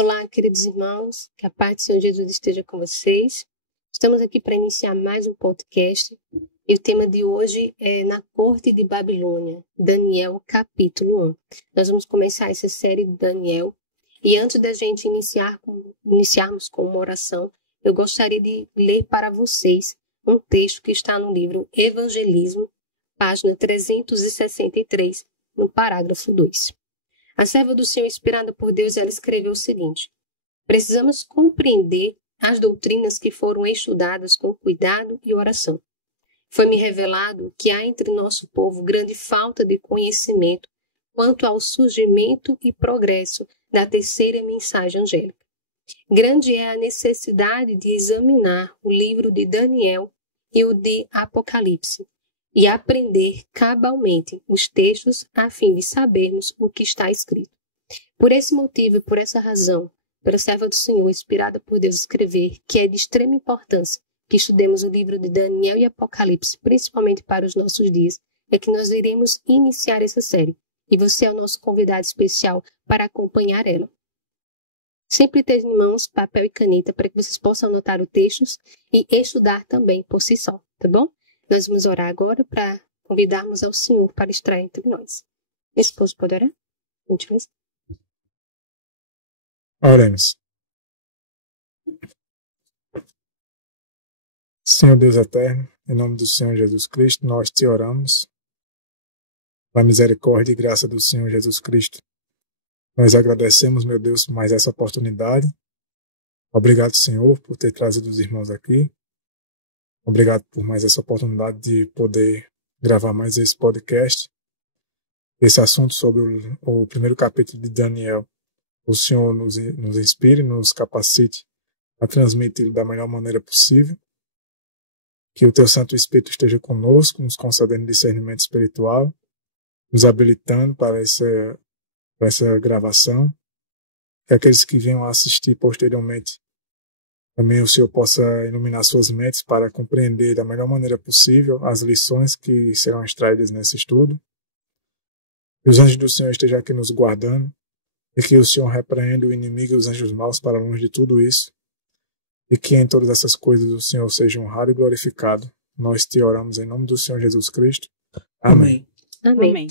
Olá, queridos irmãos, que a paz do Senhor Jesus esteja com vocês. Estamos aqui para iniciar mais um podcast e o tema de hoje é Na Corte de Babilônia, Daniel capítulo 1. Nós vamos começar essa série de Daniel e antes da gente iniciarmos com uma oração, eu gostaria de ler para vocês um texto que está no livro Evangelismo, página 363, no parágrafo 2. A serva do Senhor, inspirada por Deus, ela escreveu o seguinte: precisamos compreender as doutrinas que foram estudadas com cuidado e oração. Foi-me revelado que há entre nosso povo grande falta de conhecimento quanto ao surgimento e progresso da terceira mensagem angélica. Grande é a necessidade de examinar o livro de Daniel e o de Apocalipse, e aprender cabalmente os textos a fim de sabermos o que está escrito. Por esse motivo e por essa razão, pela serva do Senhor, inspirada por Deus, escrever que é de extrema importância que estudemos o livro de Daniel e Apocalipse, principalmente para os nossos dias, é que nós iremos iniciar essa série. E você é o nosso convidado especial para acompanhar ela. Sempre ter em mãos papel e caneta para que vocês possam anotar os textos e estudar também por si só, tá bom? Nós vamos orar agora para convidarmos ao Senhor para estar entre nós. Esposo, pode orar? Últimas. Oremos. Senhor Deus eterno, em nome do Senhor Jesus Cristo, nós te oramos. Pela misericórdia e graça do Senhor Jesus Cristo, nós agradecemos, meu Deus, por mais essa oportunidade. Obrigado, Senhor, por ter trazido os irmãos aqui. Obrigado por mais essa oportunidade de poder gravar mais esse podcast. Esse assunto sobre o primeiro capítulo de Daniel. O Senhor nos inspire, nos capacite a transmiti-lo da melhor maneira possível. Que o Teu Santo Espírito esteja conosco, nos concedendo discernimento espiritual, nos habilitando para essa gravação. Que aqueles que venham a assistir posteriormente, também o Senhor possa iluminar suas mentes para compreender da melhor maneira possível as lições que serão extraídas nesse estudo. Que os anjos do Senhor estejam aqui nos guardando e que o Senhor repreenda o inimigo e os anjos maus para longe de tudo isso e que em todas essas coisas o Senhor seja honrado e glorificado. Nós te oramos em nome do Senhor Jesus Cristo. Amém. Amém. Amém.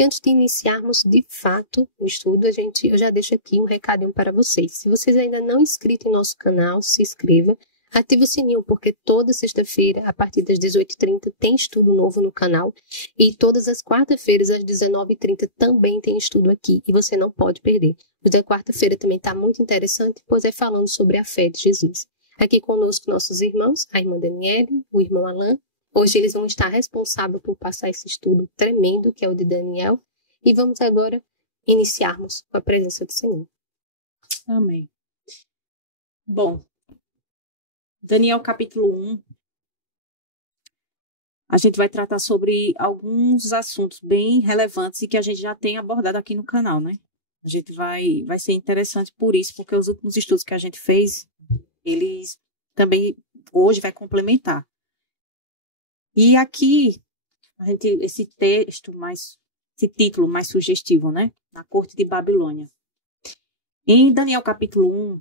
E antes de iniciarmos de fato o estudo, eu já deixo aqui um recadinho para vocês. Se vocês ainda não inscritos em nosso canal, se inscreva, ative o sininho, porque toda sexta-feira, a partir das 18h30, tem estudo novo no canal. E todas as quarta-feiras, às 19h30, também tem estudo aqui, e você não pode perder. O da quarta-feira também está muito interessante, pois é falando sobre a fé de Jesus. Aqui conosco nossos irmãos, a irmã Daniele, o irmão Alan. Hoje eles vão estar responsáveis por passar esse estudo tremendo, que é o de Daniel. E vamos agora iniciarmos com a presença do Senhor. Amém. Bom, Daniel capítulo 1. A gente vai tratar sobre alguns assuntos bem relevantes e que a gente já tem abordado aqui no canal, né? A gente vai ser interessante por isso, porque os últimos estudos que a gente fez, eles também hoje vai complementar. E aqui, esse título mais sugestivo, né? Na Corte de Babilônia. Em Daniel capítulo 1,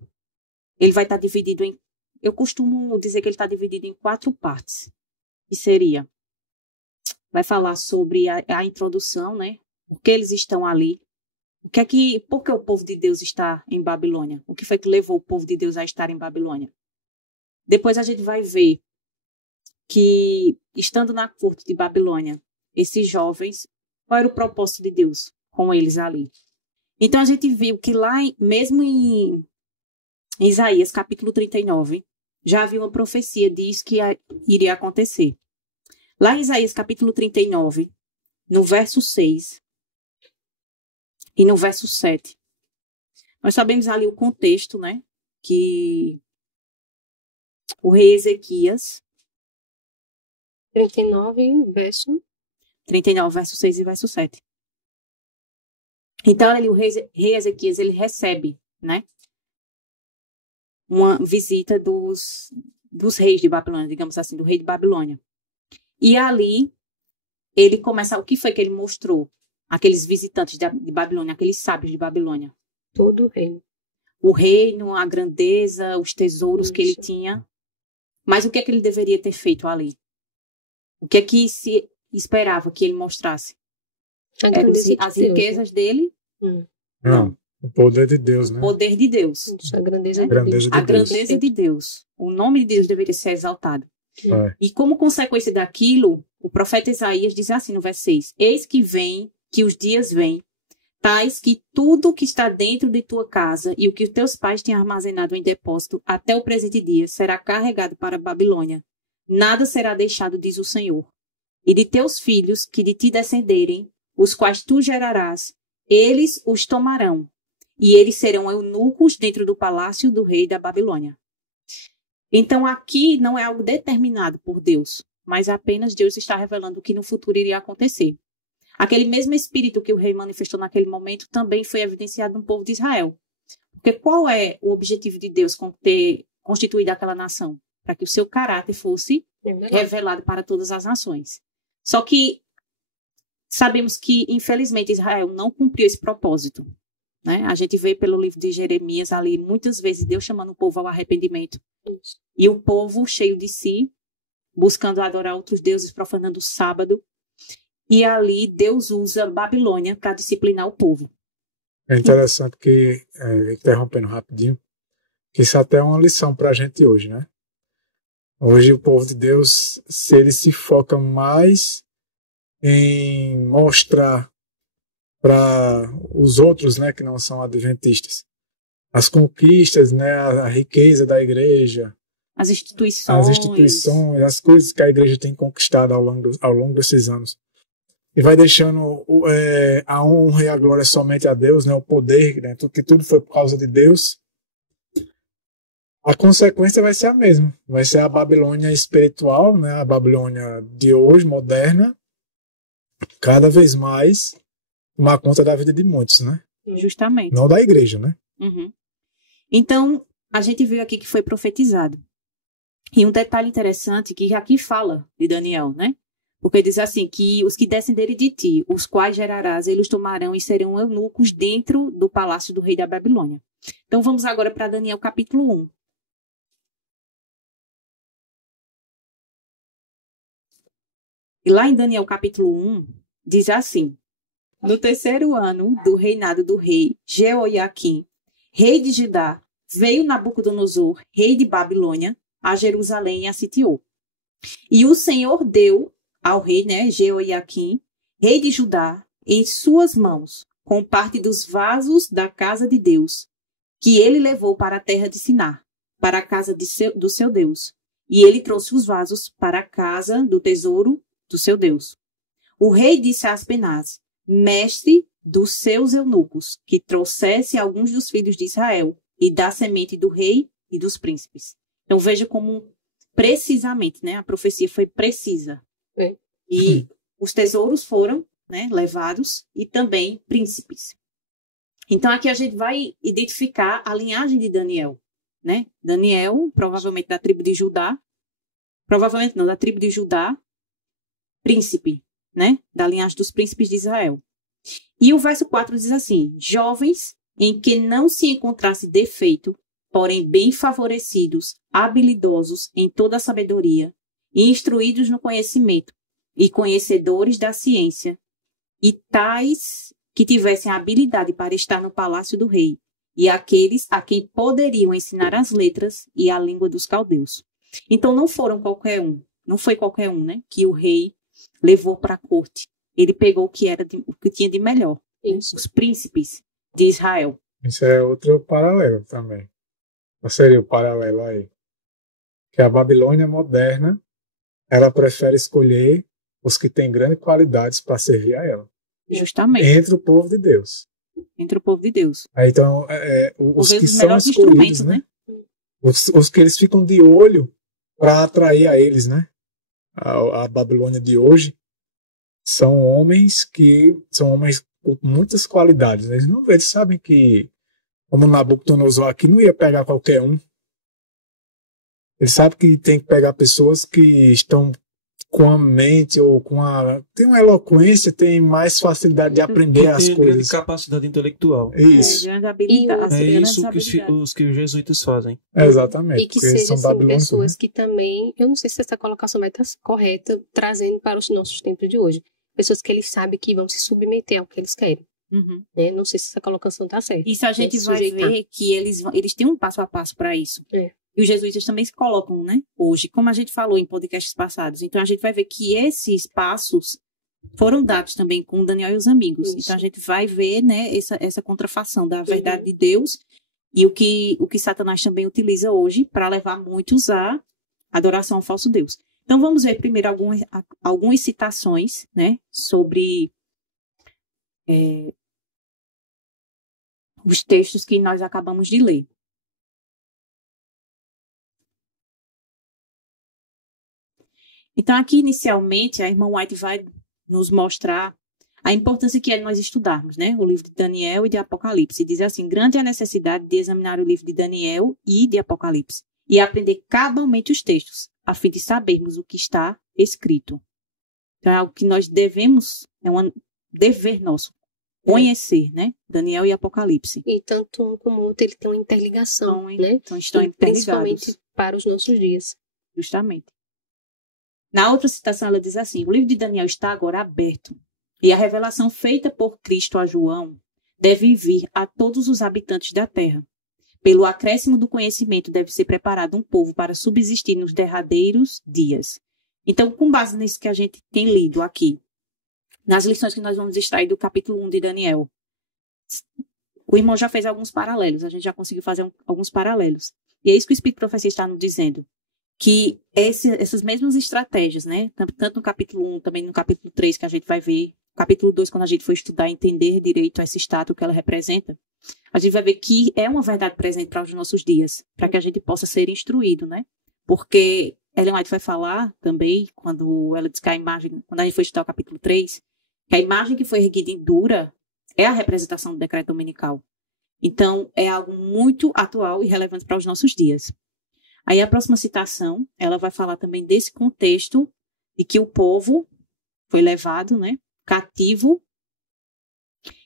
ele vai estar dividido em... Eu costumo dizer que ele está dividido em 4 partes. Que seria... Vai falar sobre a introdução, né? Por que eles estão ali. Por que o povo de Deus está em Babilônia? O que foi que levou o povo de Deus a estar em Babilônia? Depois a gente vai ver que, estando na corte de Babilônia, esses jovens, qual era o propósito de Deus com eles ali? Então, a gente viu que lá, mesmo em Isaías, capítulo 39, já havia uma profecia, diz que iria acontecer. Lá em Isaías, capítulo 39, no verso 6 e no verso 7, nós sabemos ali o contexto, né? Que o rei Ezequias... 39, verso 6 e verso 7. Então, ali, o rei Ezequias, ele recebe, né, uma visita dos reis de Babilônia, digamos assim, do rei de Babilônia. E ali, ele começa... O que foi que ele mostrou? Aqueles visitantes de Babilônia, aqueles sábios de Babilônia. Todo o reino. o reino, a grandeza, os tesouros que ele tinha. Mas o que é que ele deveria ter feito ali? O que é que se esperava que ele mostrasse? Eram as riquezas dele? Não, o poder de Deus, né? O poder de Deus. A grandeza, A grandeza de A Deus. grandeza de Deus. O nome de Deus deveria ser exaltado. É. E como consequência daquilo, o profeta Isaías diz assim no verso 6: Eis que vem, que os dias vêm, tais que tudo que está dentro de tua casa e o que os teus pais têm armazenado em depósito até o presente dia será carregado para a Babilônia. Nada será deixado, diz o Senhor. E de teus filhos que de ti descenderem, os quais tu gerarás, eles os tomarão, e eles serão eunucos dentro do palácio do rei da Babilônia. Então aqui não é algo determinado por Deus, mas apenas Deus está revelando o que no futuro iria acontecer. Aquele mesmo espírito que o rei manifestou naquele momento também foi evidenciado no povo de Israel. Porque qual é o objetivo de Deus com ter constituído aquela nação? Para que o seu caráter fosse revelado para todas as nações. Só que sabemos que, infelizmente, Israel não cumpriu esse propósito. Né? A gente vê pelo livro de Jeremias ali, muitas vezes, Deus chamando o povo ao arrependimento. E o povo, cheio de si, buscando adorar outros deuses, profanando o sábado. E ali Deus usa Babilônia para disciplinar o povo. É interessante que, interrompendo rapidinho, que isso até é uma lição para a gente hoje, né? Hoje o povo de Deus, se ele se foca mais em mostrar para os outros, né, que não são adventistas, as conquistas, né, a riqueza da igreja, as instituições, as coisas que a igreja tem conquistado ao longo desses anos, e vai deixando a honra e a glória somente a Deus, né, o poder, né, que tudo foi por causa de Deus, a consequência vai ser a mesma. Vai ser a Babilônia espiritual, né, a Babilônia de hoje, moderna, cada vez mais tomar conta da vida de muitos, né? Justamente. Não da igreja, né? Uhum. Então, a gente viu aqui que foi profetizado. E um detalhe interessante que aqui fala de Daniel, né? Porque diz assim, que os que descenderem de ti, os quais gerarás, eles tomarão e serão eunucos dentro do palácio do rei da Babilônia. Então, vamos agora para Daniel capítulo 1. E lá em Daniel capítulo 1, diz assim: No terceiro ano do reinado do rei Jeoiaquim, rei de Judá, veio Nabucodonosor, rei de Babilônia, a Jerusalém e a sitiou. E o Senhor deu ao rei, né, Jeoiaquim, rei de Judá, em suas mãos, com parte dos vasos da casa de Deus, que ele levou para a terra de Sinar, para a casa do seu Deus. E ele trouxe os vasos para a casa do tesouro do seu Deus. O rei disse a Aspenaz, mestre dos seus eunucos, que trouxesse alguns dos filhos de Israel e da semente do rei e dos príncipes. Então veja como precisamente, né, a profecia foi precisa. E os tesouros foram, né, levados e também príncipes. Então aqui a gente vai identificar a linhagem de Daniel, né? Daniel, provavelmente da tribo de Judá, provavelmente não, da tribo de Judá, príncipe, né? Da linhagem dos príncipes de Israel. E o verso 4 diz assim: jovens em que não se encontrasse defeito, porém bem favorecidos, habilidosos em toda a sabedoria, e instruídos no conhecimento, e conhecedores da ciência, e tais que tivessem habilidade para estar no palácio do rei, e aqueles a quem poderiam ensinar as letras e a língua dos caldeus. Então não foram qualquer um, não foi qualquer um, né, que o rei levou para a corte. Ele pegou o que tinha de melhor, os príncipes de Israel. Isso é outro paralelo também. Qual seria o paralelo aí? Que a Babilônia moderna, ela prefere escolher os que têm grandes qualidades para servir a ela. Justamente. Entre o povo de Deus. Entre o povo de Deus. Aí, então, os que são escolhidos, né? Né? Os que eles ficam de olho para atrair a eles, né? A Babilônia de hoje são homens com muitas qualidades. Eles sabem que, como Nabucodonosor aqui, não ia pegar qualquer um. Ele sabe que tem que pegar pessoas que estão com a mente ou tem uma eloquência, tem mais facilidade de aprender as tem coisas. grande capacidade intelectual. Isso. Grande habilidade, É grandes isso que habilidades. os jesuítas fazem. Exatamente. E que porque eles seja são assim, babilônicos, pessoas né? que também, eu não sei se essa colocação vai estar correta, trazendo para os nossos tempos de hoje. Pessoas que eles sabem que vão se submeter ao que eles querem. Uhum. Né? Não sei se essa colocação está certa. Isso a gente vai sujeitar. ver que eles têm um passo a passo para isso. É. E os jesuítas também se colocam, né? Hoje, como a gente falou em podcasts passados. Então, a gente vai ver que esses passos foram dados também com Daniel e os amigos. Isso. Então, a gente vai ver, né, essa contrafação da verdade de Deus e o que Satanás também utiliza hoje para levar muitos à adoração ao falso Deus. Então, vamos ver primeiro algumas citações, né, sobre os textos que nós acabamos de ler. Então, aqui, inicialmente, a irmã White vai nos mostrar a importância que é nós estudarmos, né, o livro de Daniel e de Apocalipse. Diz assim: grande é a necessidade de examinar o livro de Daniel e de Apocalipse e aprender cabalmente os textos, a fim de sabermos o que está escrito. Então, é algo que nós devemos, é um dever nosso, conhecer, né, Daniel e Apocalipse. E tanto um como o outro, ele tem uma interligação, né? Então, estão E interligados. principalmente para os nossos dias. Justamente. Na outra citação, ela diz assim: o livro de Daniel está agora aberto, e a revelação feita por Cristo a João deve vir a todos os habitantes da terra. Pelo acréscimo do conhecimento, deve ser preparado um povo para subsistir nos derradeiros dias. Então, com base nisso que a gente tem lido aqui, nas lições que nós vamos extrair do capítulo 1 de Daniel, o irmão já fez alguns paralelos, a gente já conseguiu fazer alguns paralelos. E é isso que o Espírito de Profecia está nos dizendo. Que essas mesmas estratégias, né, tanto no capítulo 1, também no capítulo 3, que a gente vai ver, capítulo 2, quando a gente for estudar e entender direito essa estátua que ela representa, a gente vai ver que é uma verdade presente para os nossos dias, para que a gente possa ser instruído, né? Porque Ellen White vai falar também, quando ela diz que a imagem, quando a gente for estudar o capítulo 3, que a imagem que foi erguida em dura é a representação do decreto dominical. Então, é algo muito atual e relevante para os nossos dias. Aí a próxima citação, ela vai falar também desse contexto de que o povo foi levado, né, cativo,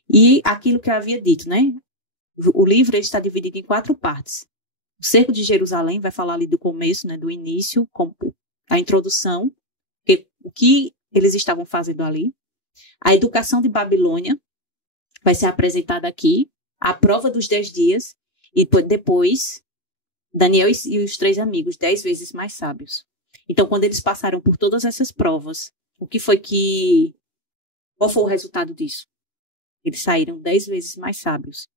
e aquilo que eu havia dito, né, o livro ele está dividido em 4 partes. O cerco de Jerusalém vai falar ali do começo, né, do início, com a introdução, o que eles estavam fazendo ali. A educação de Babilônia vai ser apresentada aqui, a prova dos 10 dias, e depois Daniel e os 3 amigos, 10 vezes mais sábios. Então, quando eles passaram por todas essas provas, qual foi o resultado disso? Eles saíram 10 vezes mais sábios.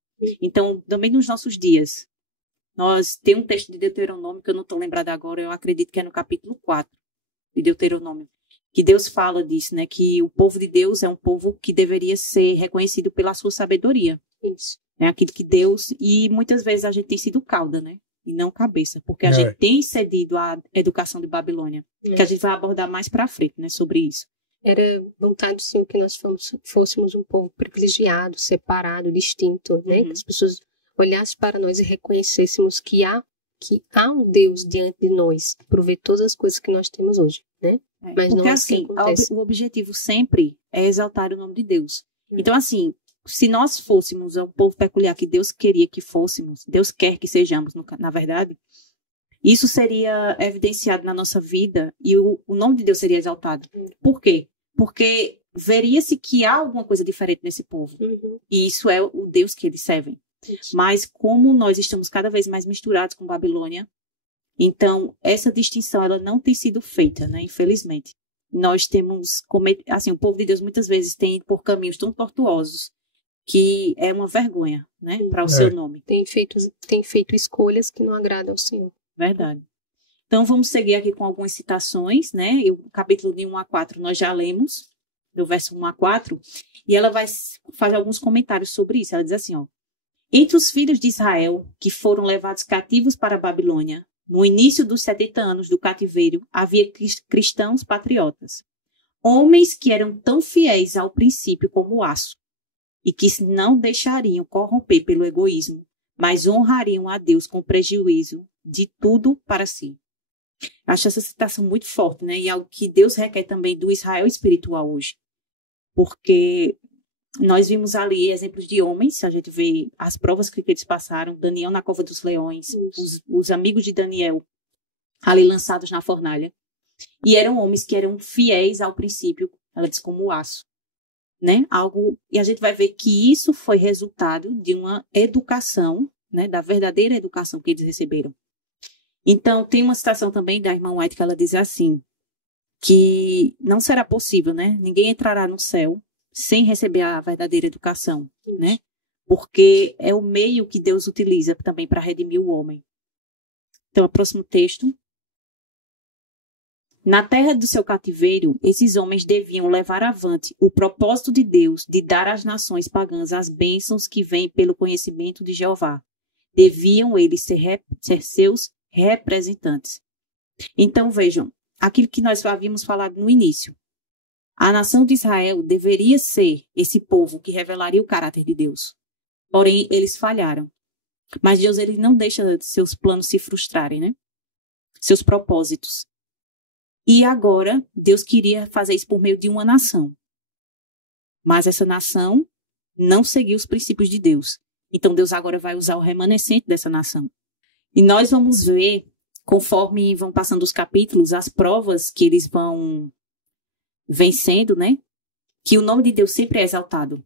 Então, também nos nossos dias, nós temos um texto de Deuteronômio, que eu não estou lembrada agora, eu acredito que é no capítulo 4 de Deuteronômio, que Deus fala disso, né? Que o povo de Deus é um povo que deveria ser reconhecido pela sua sabedoria. Isso. É aquilo que Deus, e muitas vezes a gente tem sido cauda, né? E não cabeça, porque a gente tem cedido à educação de Babilônia, que a gente vai abordar mais para frente, né, sobre isso. Era vontade, sim, que nós fôssemos um povo privilegiado, separado, distinto, né? Que as pessoas olhassem para nós e reconhecêssemos que há um Deus diante de nós, por ver todas as coisas que nós temos hoje, né? Mas porque não assim o objetivo sempre é exaltar o nome de Deus. Então, assim, se nós fôssemos um povo peculiar que Deus queria que fôssemos, Deus quer que sejamos, na verdade, isso seria evidenciado na nossa vida e o nome de Deus seria exaltado. Por quê? Porque veria-se que há alguma coisa diferente nesse povo. E isso é o Deus que eles servem. Mas como nós estamos cada vez mais misturados com Babilônia, então essa distinção ela não tem sido feita, né? Infelizmente. Nós temos, assim, o povo de Deus muitas vezes tem ido por caminhos tão tortuosos que é uma vergonha, né, para o seu nome. Tem feito escolhas que não agradam ao Senhor. Verdade. Então, vamos seguir aqui com algumas citações, né? E o capítulo de 1 a 4 nós já lemos, do verso 1 a 4, e ela vai fazer alguns comentários sobre isso. Ela diz assim, ó: entre os filhos de Israel, que foram levados cativos para a Babilônia, no início dos 70 anos do cativeiro, havia cristãos patriotas, homens que eram tão fiéis ao princípio como o aço, e que não deixariam corromper pelo egoísmo, mas honrariam a Deus com prejuízo de tudo para si. Acho essa citação muito forte, né? E algo que Deus requer também do Israel espiritual hoje. Porque nós vimos ali exemplos de homens, a gente vê as provas que eles passaram, Daniel na cova dos leões, os amigos de Daniel ali lançados na fornalha. E eram homens que eram fiéis ao princípio, ela diz, como o aço. Né? E a gente vai ver que isso foi resultado de uma educação, né? Da verdadeira educação que eles receberam. Então, tem uma citação também da irmã White que ela diz assim, que não será possível, né? Ninguém entrará no céu sem receber a verdadeira educação, né? Porque é o meio que Deus utiliza também para redimir o homem. Então, o próximo texto. Na terra do seu cativeiro, esses homens deviam levar avante o propósito de Deus de dar às nações pagãs as bênçãos que vêm pelo conhecimento de Jeová. Deviam eles ser seus representantes. Então, vejam, aquilo que nós havíamos falado no início. A nação de Israel deveria ser esse povo que revelaria o caráter de Deus. Porém, eles falharam. Mas Deus ele não deixa seus planos se frustrarem, né? Seus propósitos. E agora, Deus queria fazer isso por meio de uma nação. Mas essa nação não seguiu os princípios de Deus. Então, Deus agora vai usar o remanescente dessa nação. E nós vamos ver, conforme vão passando os capítulos, as provas que eles vão vencendo, né? Que o nome de Deus sempre é exaltado.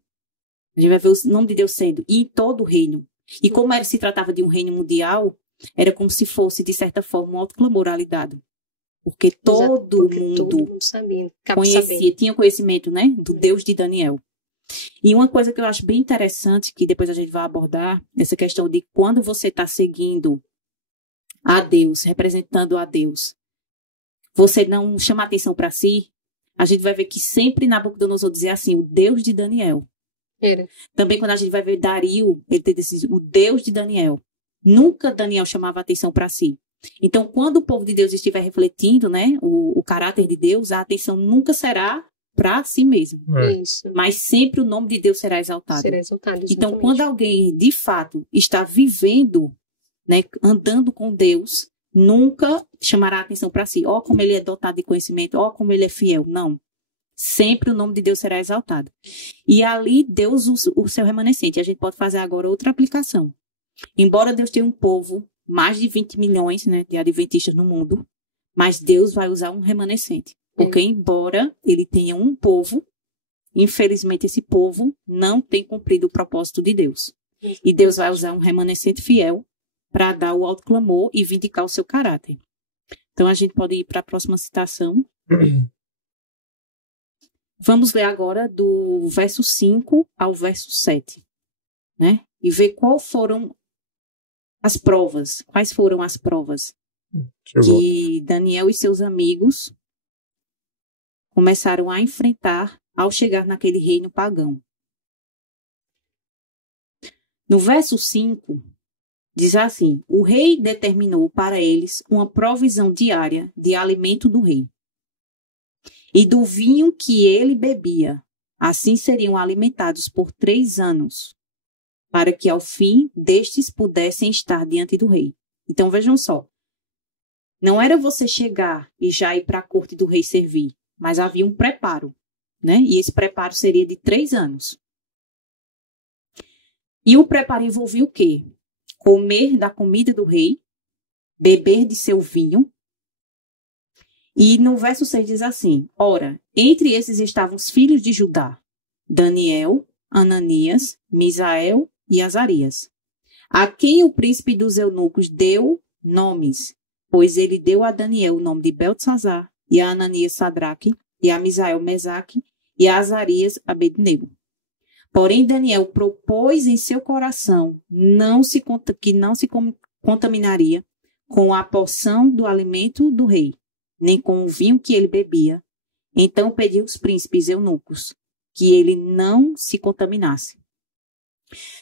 A gente vai ver o nome de Deus sendo, e em todo o reino. E como se tratava de um reino mundial, era como se fosse, de certa forma, um autoclamor ali dado. Porque todo mundo sabia, conhecia, tinha conhecimento, né? Do Deus de Daniel. E uma coisa que eu acho bem interessante, que depois a gente vai abordar, essa questão de quando você está seguindo a Deus, representando a Deus, você não chama atenção para si, a gente vai ver que sempre Nabucodonosor dizia assim, o Deus de Daniel. Era. Também quando a gente vai ver Dario, ele tem assim, o Deus de Daniel. Nunca Daniel chamava atenção para si. Então, quando o povo de Deus estiver refletindo, né, o caráter de Deus, a atenção nunca será para si mesmo. Isso. Mas sempre o nome de Deus será exaltado. Será exaltado, então, quando alguém, de fato, está vivendo, né, andando com Deus, nunca chamará a atenção para si. Ó, como ele é dotado de conhecimento, ó, como ele é fiel. Não. Sempre o nome de Deus será exaltado. E ali, Deus usa o seu remanescente. A gente pode fazer agora outra aplicação. Embora Deus tenha um povo, mais de 20 milhões, né, de adventistas no mundo, mas Deus vai usar um remanescente. Porque, embora ele tenha um povo, infelizmente esse povo não tem cumprido o propósito de Deus. E Deus vai usar um remanescente fiel para dar o autoclamor e vindicar o seu caráter. Então, a gente pode ir para a próxima citação. Vamos ler agora do verso 5 ao verso 7, né? E ver quais foram as provas que Daniel e seus amigos começaram a enfrentar ao chegar naquele reino pagão. No verso 5, diz assim, o rei determinou para eles uma provisão diária de alimento do rei e do vinho que ele bebia. Assim seriam alimentados por 3 anos, para que ao fim destes pudessem estar diante do rei. Então vejam só, não era você chegar e já ir para a corte do rei servir, mas havia um preparo, né? E esse preparo seria de 3 anos. E o preparo envolvia o quê? Comer da comida do rei, beber de seu vinho. E no verso 6 diz assim, ora, entre esses estavam os filhos de Judá, Daniel, Ananias, Misael e Azarias, a quem o príncipe dos eunucos deu nomes, pois ele deu a Daniel o nome de Beltesazar, e a Ananias Sadraque, e a Misael Mesaque, e a Azarias Abednego. Porém, Daniel propôs em seu coração que não se contaminaria com a porção do alimento do rei, nem com o vinho que ele bebia. Então pediu aos príncipes eunucos que ele não se contaminasse.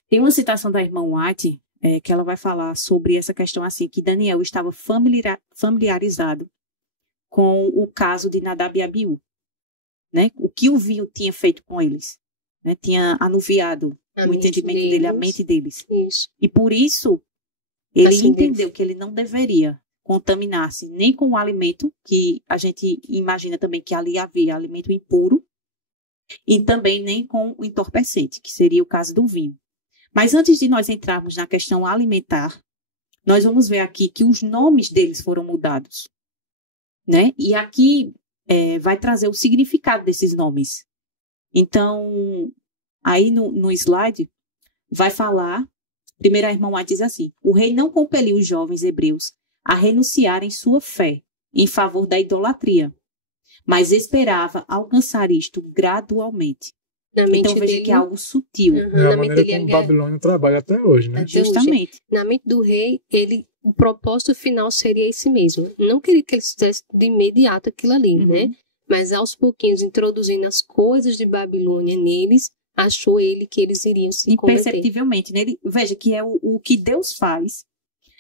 Tem uma citação da irmã White, que ela vai falar sobre essa questão assim, que Daniel estava familiarizado com o caso de Nadab e Abiú, né? O que o vinho tinha feito com eles, né? Tinha anuviado o entendimento dele, a mente deles. Isso. E por isso, ele entendeu que ele não deveria contaminar-se nem com o alimento, que a gente imagina também que ali havia alimento impuro, e também nem com o entorpecente, que seria o caso do vinho. Mas antes de nós entrarmos na questão alimentar, nós vamos ver aqui que os nomes deles foram mudados, né? E aqui vai trazer o significado desses nomes. Então, aí no slide, vai falar, primeiro a irmã White diz assim: o rei não compeliu os jovens hebreus a renunciarem sua fé em favor da idolatria, mas esperava alcançar isto gradualmente. Então veja que é algo sutil. É a maneira como Babilônia trabalha até hoje, né? Justamente. Na mente do rei, o propósito final seria esse mesmo. Não queria que ele fizesse de imediato aquilo ali, né? Mas aos pouquinhos, introduzindo as coisas de Babilônia neles, achou ele que eles iriam se converter. Imperceptivelmente, né? Veja que é o que Deus faz.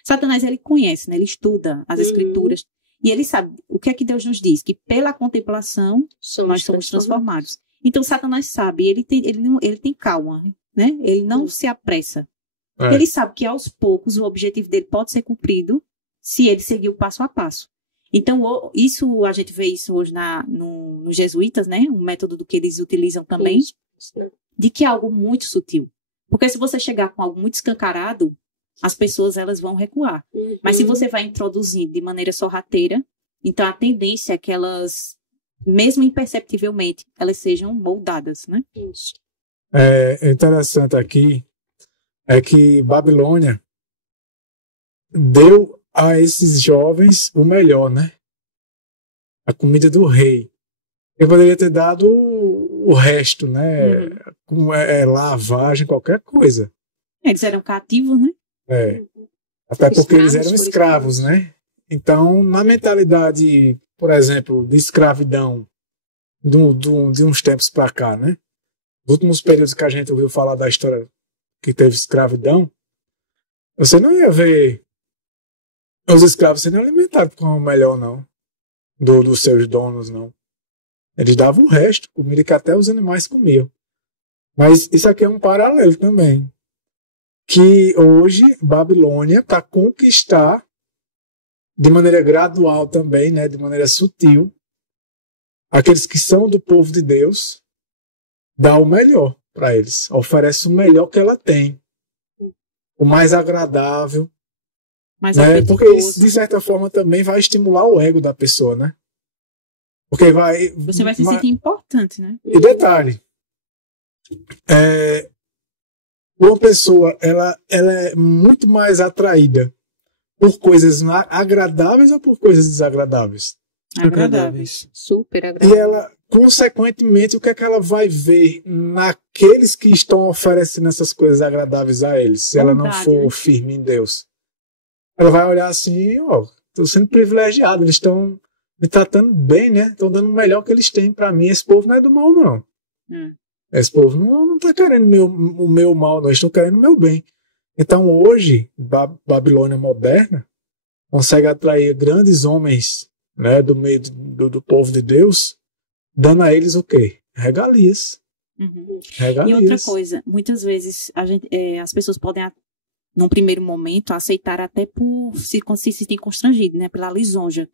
Satanás, ele conhece, né? Ele estuda as escrituras. E ele sabe o que é que Deus nos diz? Que pela contemplação nós somos transformados. Então, Satanás sabe, ele tem calma, né? Ele não se apressa. Ele sabe que aos poucos o objetivo dele pode ser cumprido se ele seguir o passo a passo. Então, isso a gente vê isso hoje nos jesuítas, né? Um método do que eles utilizam também, de que é algo muito sutil. Porque se você chegar com algo muito escancarado, as pessoas elas vão recuar. Mas se você vai introduzir de maneira sorrateira, então a tendência é que elas, mesmo imperceptivelmente, elas sejam moldadas, né? Isso. É interessante aqui é que Babilônia deu a esses jovens o melhor, né? A comida do rei. Ele poderia ter dado o resto, né? Como lavagem, qualquer coisa. Eles eram cativos, né? Até porque eles eram escravos, né? Então, na mentalidade, por exemplo, de escravidão de uns tempos para cá, né? Nos últimos períodos que a gente ouviu falar da história que teve escravidão, você não ia ver os escravos sendo alimentados com o melhor, não. Dos seus donos, não. Eles davam o resto, comida que até os animais comiam. Mas isso aqui é um paralelo também. Que hoje Babilônia está a conquistar de maneira gradual também, né, de maneira sutil, aqueles que são do povo de Deus, dá o melhor para eles, oferece o melhor que ela tem, o mais agradável, né, porque isso, de certa forma, também vai estimular o ego da pessoa, né? Porque você vai se sentir importante, né? E detalhe, uma pessoa ela é muito mais atraída por coisas agradáveis ou por coisas desagradáveis? Agradáveis. Super agradáveis. E ela, consequentemente, o que é que ela vai ver naqueles que estão oferecendo essas coisas agradáveis a eles, se ela não for firme em Deus? Ela vai olhar assim, estou sendo privilegiado, eles estão me tratando bem, né? Estão dando o melhor que eles têm para mim. Esse povo não é do mal, não. Esse povo não está querendo o meu mal, não. Eles estão querendo o meu bem. Então, hoje, Babilônia moderna consegue atrair grandes homens, né, do meio do povo de Deus, dando a eles o quê? Regalias. Regalias. E outra coisa, muitas vezes as pessoas podem, num primeiro momento, aceitar até por se sentir constrangido, né, pela lisonja.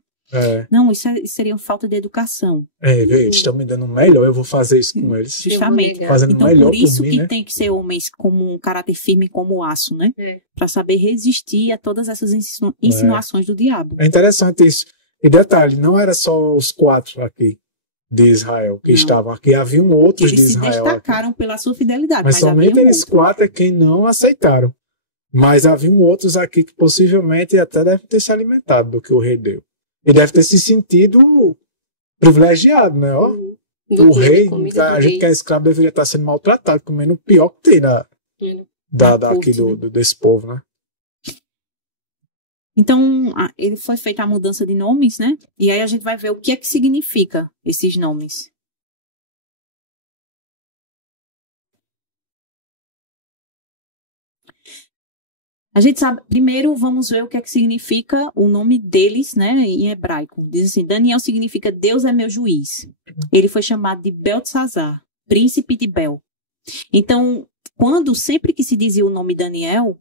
Não, isso seria uma falta de educação. Eles estão me dando o melhor, eu vou fazer isso com eles. Justamente. Fazendo então, melhor por isso por mim, que né? tem que ser homens com um caráter firme como aço, né? Para saber resistir a todas essas insinuações do diabo. É interessante isso. E detalhe, não era só os 4 aqui de Israel que estavam aqui, haviam outros de Israel. Eles se destacaram aqui pela sua fidelidade. Mas somente eles 4 é quem não aceitaram. Mas haviam outros aqui que possivelmente até devem ter se alimentado do que o rei deu. E deve ter se sentido privilegiado, né? O rei, a gente que é escravo deveria estar sendo maltratado, comendo o pior que tem desse povo, né? Então, ele foi feita a mudança de nomes, né? E aí a gente vai ver o que é que significa esses nomes. A gente sabe, primeiro vamos ver o que é que significa o nome deles, né, em hebraico. Diz assim, Daniel significa Deus é meu juiz. Ele foi chamado de Beltesazar, príncipe de Bel. Então, sempre que se dizia o nome Daniel,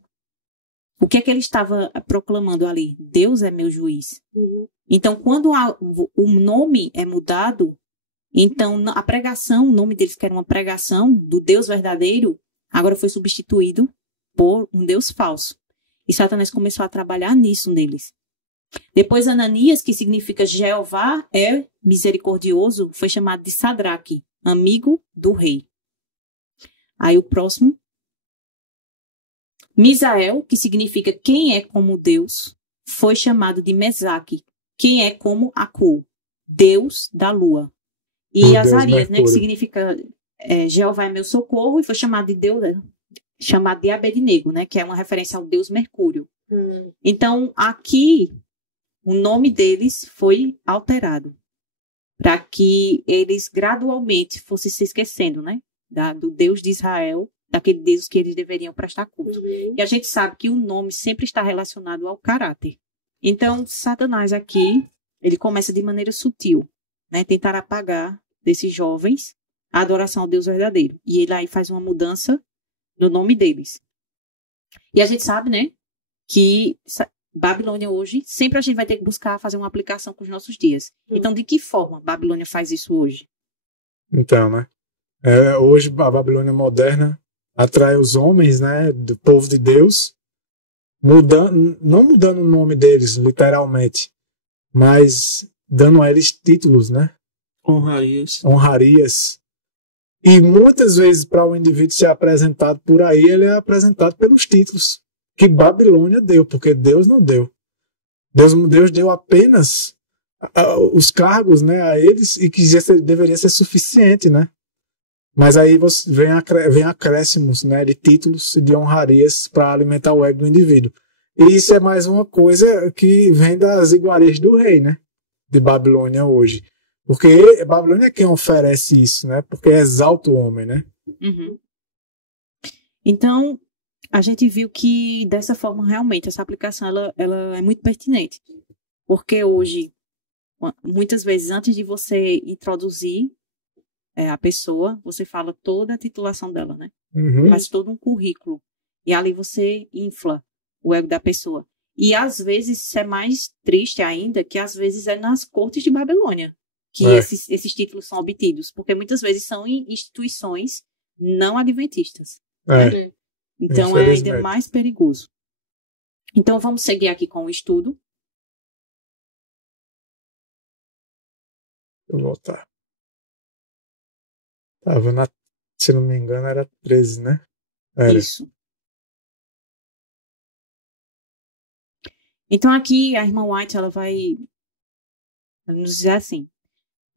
O que é que ele estava proclamando ali? Deus é meu juiz. Uhum. Então, quando o nome é mudado, então a pregação, o nome deles que era uma pregação do Deus verdadeiro, agora foi substituído por um Deus falso. E Satanás começou a trabalhar nisso neles. Depois Ananias, que significa Jeová é misericordioso, foi chamado de Sadraque, amigo do rei. Aí o próximo. Misael, que significa quem é como Deus, foi chamado de Mesaque, quem é como Acu, Deus da lua. E Azarias, né, que significa Jeová é meu socorro, e foi chamado de Deus, chamado de Abednego, né, que é uma referência ao Deus Mercúrio. Então, aqui, o nome deles foi alterado, para que eles gradualmente fossem se esquecendo, né, do Deus de Israel, daquele Deus que eles deveriam prestar culto. E a gente sabe que o nome sempre está relacionado ao caráter. Então, Satanás aqui, ele começa de maneira sutil, né, tentar apagar desses jovens a adoração ao Deus verdadeiro. E ele aí faz uma mudança no nome deles. E a gente sabe, né, que Babilônia hoje, sempre a gente vai ter que buscar fazer uma aplicação com os nossos dias. Então, de que forma Babilônia faz isso hoje? Então, né, hoje a Babilônia moderna atrai os homens, né, do povo de Deus, não mudando o nome deles, literalmente, mas dando a eles títulos, né? Honrarias. E muitas vezes, para o indivíduo ser apresentado por aí, ele é apresentado pelos títulos que Babilônia deu, porque Deus não deu. Deus deu apenas os cargos, né, a eles, e que deveria ser suficiente, né? Mas aí vem acréscimos, né, de títulos e de honrarias para alimentar o ego do indivíduo. E isso é mais uma coisa que vem das iguarias do rei, né, de Babilônia hoje. Porque Babilônia é quem oferece isso, né, porque exalta o homem, né. Uhum. Então, a gente viu que dessa forma, realmente, essa aplicação ela é muito pertinente. Porque hoje, muitas vezes, antes de você introduzir a pessoa, você fala toda a titulação dela, né? Uhum. Faz todo um currículo. E ali você infla o ego da pessoa. E às vezes, isso é mais triste ainda, que às vezes é nas cortes de Babilônia que esses títulos são obtidos. Porque muitas vezes são em instituições não adventistas. Né? Então é ainda mais perigoso. Então vamos seguir aqui com o estudo. Vou voltar. Se não me engano, era 13, né? Era. Isso. Então aqui a irmã White ela vai nos dizer assim.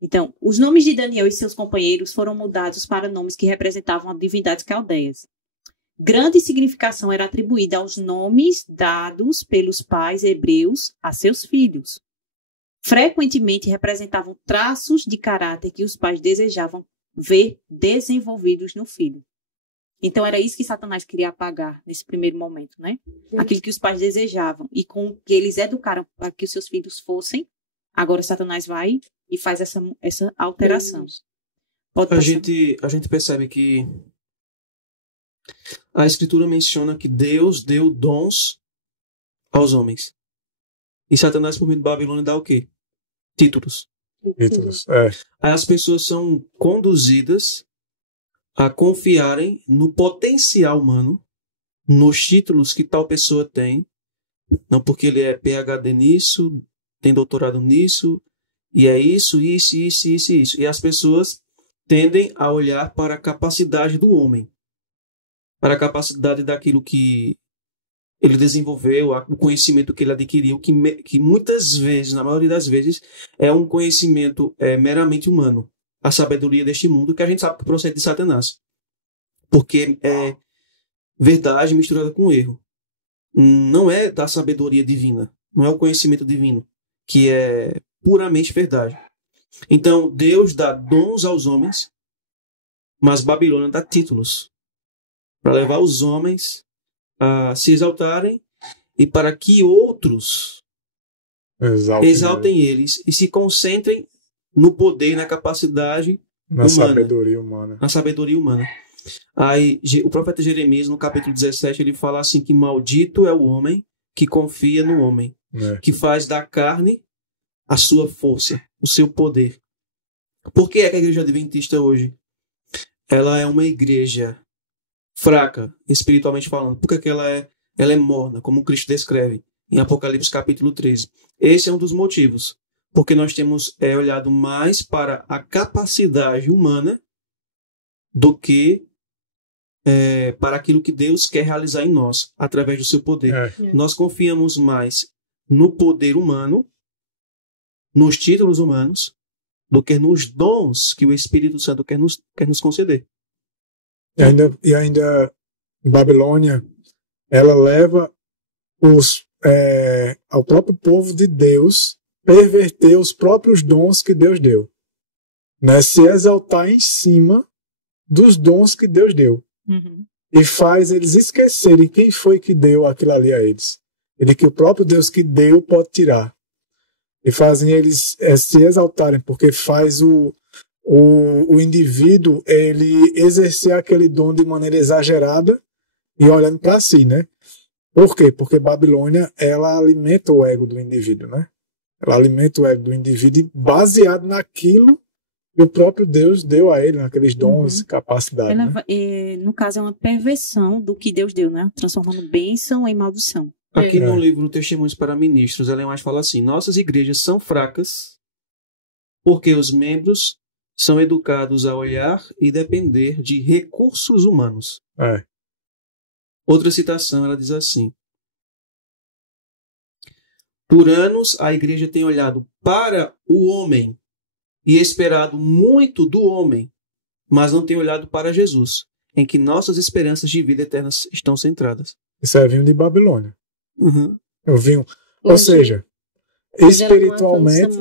Então, os nomes de Daniel e seus companheiros foram mudados para nomes que representavam divindades caldeias. Grande significação era atribuída aos nomes dados pelos pais hebreus a seus filhos. Frequentemente representavam traços de caráter que os pais desejavam ver desenvolvidos no filho. Então era isso que Satanás queria apagar nesse primeiro momento, né? Aquilo que os pais desejavam e com que eles educaram para que os seus filhos fossem. Agora Satanás vai e faz essa alteração. A gente percebe que a Escritura menciona que Deus deu dons aos homens. E Satanás, por meio de Babilônia, dá o quê? Títulos. Aí as pessoas são conduzidas a confiarem no potencial humano, nos títulos que tal pessoa tem, não porque ele é PhD nisso, tem doutorado nisso, e é isso. E as pessoas tendem a olhar para a capacidade do homem, para a capacidade daquilo que ele desenvolveu, o conhecimento que ele adquiriu, que muitas vezes, na maioria das vezes, é um conhecimento meramente humano. A sabedoria deste mundo, que a gente sabe que procede de Satanás. Porque é verdade misturada com erro. Não é da sabedoria divina, não é o conhecimento divino, que é puramente verdade. Então, Deus dá dons aos homens, mas Babilônia dá títulos para levar os homens a se exaltarem e para que outros exaltem eles e se concentrem no poder, na capacidade na humana, sabedoria humana. na sabedoria humana. Aí o profeta Jeremias, no capítulo 17, ele fala assim que maldito é o homem que confia no homem, que faz da carne a sua força, o seu poder. Por que é que a igreja adventista hoje ela é uma igreja fraca, espiritualmente falando? Por que ela é morna, como Cristo descreve em Apocalipse capítulo 13? Esse é um dos motivos. Porque nós temos olhado mais para a capacidade humana do que para aquilo que Deus quer realizar em nós, através do seu poder. Nós confiamos mais no poder humano, nos títulos humanos, do que nos dons que o Espírito Santo quer nos conceder. E ainda Babilônia, ela leva ao próprio povo de Deus perverter os próprios dons que Deus deu, né? Se exaltar em cima dos dons que Deus deu. E faz eles esquecerem quem foi que deu aquilo ali a eles. Ele que o próprio Deus que deu pode tirar. E fazem eles se exaltarem, porque faz o indivíduo ele exercer aquele dom de maneira exagerada e olhando para si, né? Por quê? Porque Babilônia, ela alimenta o ego do indivíduo, né? Ela alimenta o ego do indivíduo baseado naquilo que o próprio Deus deu a ele, naqueles dons e capacidades. No caso, é uma perversão do que Deus deu, né? Transformando bênção em maldição. Aqui no livro Testemunhos para Ministros, Ellen White fala assim: nossas igrejas são fracas porque os membros são educados a olhar e depender de recursos humanos. Outra citação, ela diz assim: por anos a igreja tem olhado para o homem e esperado muito do homem, mas não tem olhado para Jesus, em que nossas esperanças de vida eterna estão centradas. Isso é vinho de Babilônia. Eu vinho, ou seja, espiritualmente.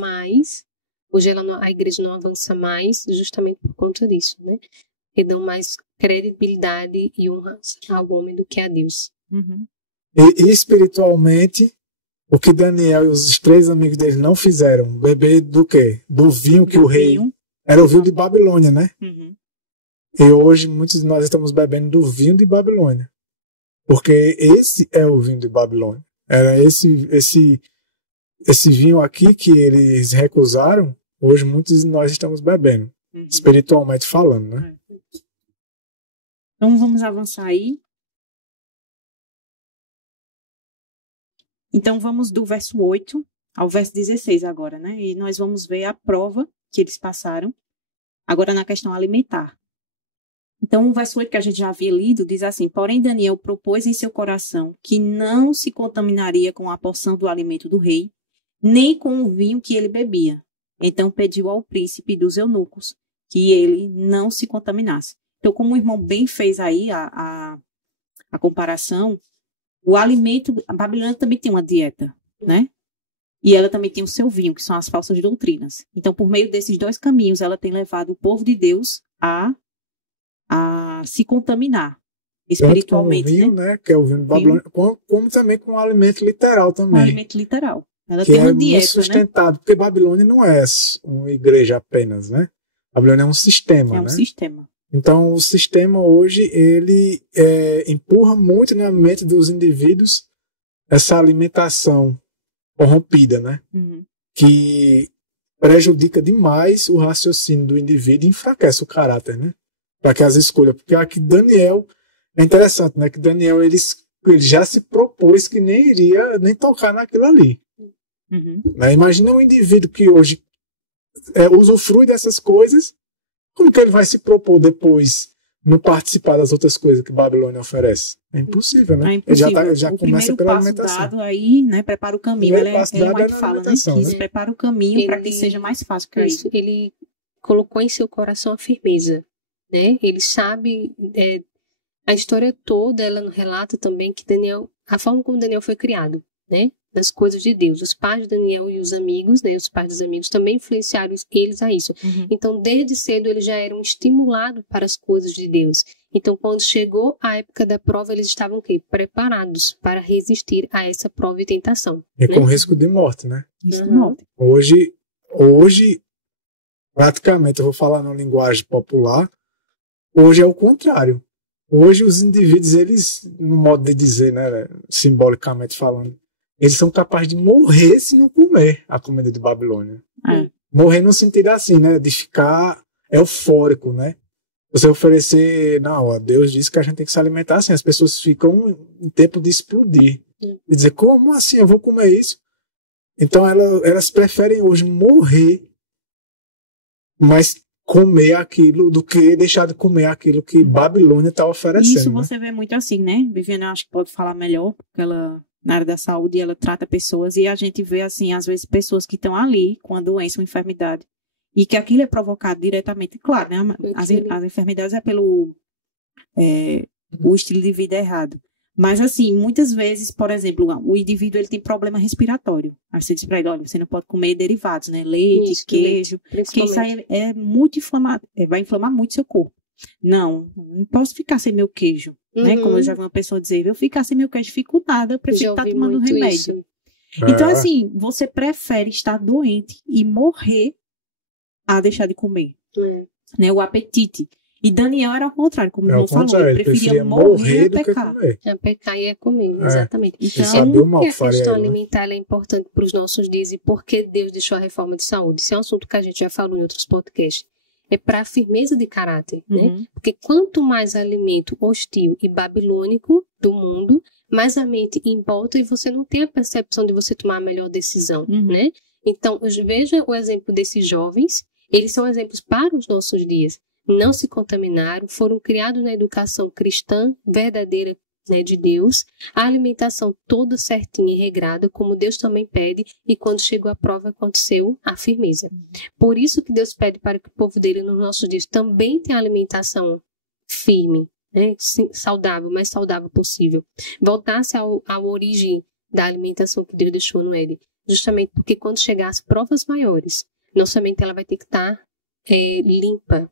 Hoje a igreja não avança mais justamente por conta disso, né? E dão mais credibilidade e honra ao homem do que a Deus. E espiritualmente, o que Daniel e os 3 amigos dele não fizeram, beber do quê? Do vinho que o rei... Era o vinho de Babilônia, né? E hoje muitos de nós estamos bebendo do vinho de Babilônia. Porque esse é o vinho de Babilônia. Era esse vinho aqui que eles recusaram, hoje muitos de nós estamos bebendo. Espiritualmente falando, né? Então vamos avançar aí. Então vamos do verso 8 ao verso 16 agora, né? E nós vamos ver a prova que eles passaram, agora na questão alimentar. Então o verso 8 que a gente já havia lido diz assim: porém Daniel propôs em seu coração que não se contaminaria com a porção do alimento do rei, nem com o vinho que ele bebia. Então pediu ao príncipe dos eunucos que ele não se contaminasse. Então, como o irmão bem fez aí a comparação, o alimento, a Babilônia também tem uma dieta, né? E ela também tem o seu vinho, que são as falsas doutrinas. Então, por meio desses 2 caminhos, ela tem levado o povo de Deus a se contaminar espiritualmente. Tanto com o vinho, né? Que é o vinho de Babilônia, como também com o alimento literal também. Com o alimento literal. Ela tem uma dieta, sustentado, né? Porque Babilônia não é uma igreja apenas, né? Babilônia é um sistema, né? É um sistema. Então, o sistema hoje, ele empurra muito na mente dos indivíduos essa alimentação corrompida, né? Que prejudica demais o raciocínio do indivíduo e enfraquece o caráter, né? Para que as escolhas. Porque aqui Daniel, é interessante, né? Que Daniel, ele já se propôs que nem iria nem tocar naquilo ali. Né? Imagina um indivíduo que hoje usufrui dessas coisas. Como que ele vai se propor depois não participar das outras coisas que Babilônia oferece? É impossível, né? É impossível. Ele já começa pela alimentação. O primeiro passo dado aí, né, prepara o caminho. Ele é que fala, né? Que prepara o caminho para que seja mais fácil para isso. Ele colocou em seu coração a firmeza, né? Ele sabe, a história toda, ela relata também que Daniel, a forma como Daniel foi criado, né? Das coisas de Deus. Os pais de Daniel e os amigos, né, os pais dos amigos também influenciaram eles a isso. Então, desde cedo, eles já eram estimulados para as coisas de Deus. Então, quando chegou a época da prova, eles estavam o quê? Preparados para resistir a essa prova e tentação. E com risco de morte, né? Risco de morte. Hoje, praticamente, eu vou falar na linguagem popular, Hoje é o contrário. Hoje os indivíduos, eles, no modo de dizer, né, simbolicamente falando, eles são capazes de morrer se não comer a comida de Babilônia. Morrer no sentido assim, né, de ficar eufórico, né? Você oferecer, não, Deus disse que a gente tem que se alimentar assim, as pessoas ficam em tempo de explodir. E dizer, como assim eu vou comer isso? Então elas preferem hoje morrer, mas comer aquilo do que deixar de comer aquilo que Babilônia está oferecendo. Isso você vê muito assim, né? Viviane, acho que pode falar melhor, porque ela, na área da saúde, ela trata pessoas e a gente vê, assim, às vezes, pessoas que estão ali com a doença ou enfermidade e que aquilo é provocado diretamente, claro, né? As enfermidades é pelo o estilo de vida errado. Mas, assim, muitas vezes, por exemplo, o indivíduo ele tem problema respiratório. Aí você diz para ele, olha, você não pode comer derivados, né? Leite, queijo, porque isso aí é muito inflamado, vai inflamar muito seu corpo. Não posso ficar sem meu queijo, né? Como eu já vi uma pessoa dizer, eu ficar sem meu queijo, fico nada, eu prefiro estar tomando remédio. Então, assim, você prefere estar doente e morrer a deixar de comer, né? O apetite. E Daniel era ao contrário, como o irmão falou, ele preferia morrer do que comer. A pecar e comer, exatamente. Então, a questão alimentar é importante para os nossos dias e por que Deus deixou a reforma de saúde. Isso é um assunto que a gente já falou em outros podcasts. É para a firmeza de caráter, né? Porque quanto mais alimento hostil e babilônico do mundo, mais a mente embolta e você não tem a percepção de você tomar a melhor decisão, né? Então, veja o exemplo desses jovens, eles são exemplos para os nossos dias. Não se contaminaram, foram criados na educação cristã verdadeira, né, de Deus, a alimentação toda certinha e regrada, como Deus também pede, e quando chegou a prova aconteceu a firmeza. Por isso que Deus pede para que o povo dele nos nossos dias também tenha alimentação firme, né, saudável, o mais saudável possível. Voltasse à origem da alimentação que Deus deixou no Éden, justamente porque quando chegar as provas maiores, não somente ela vai ter que estar limpa,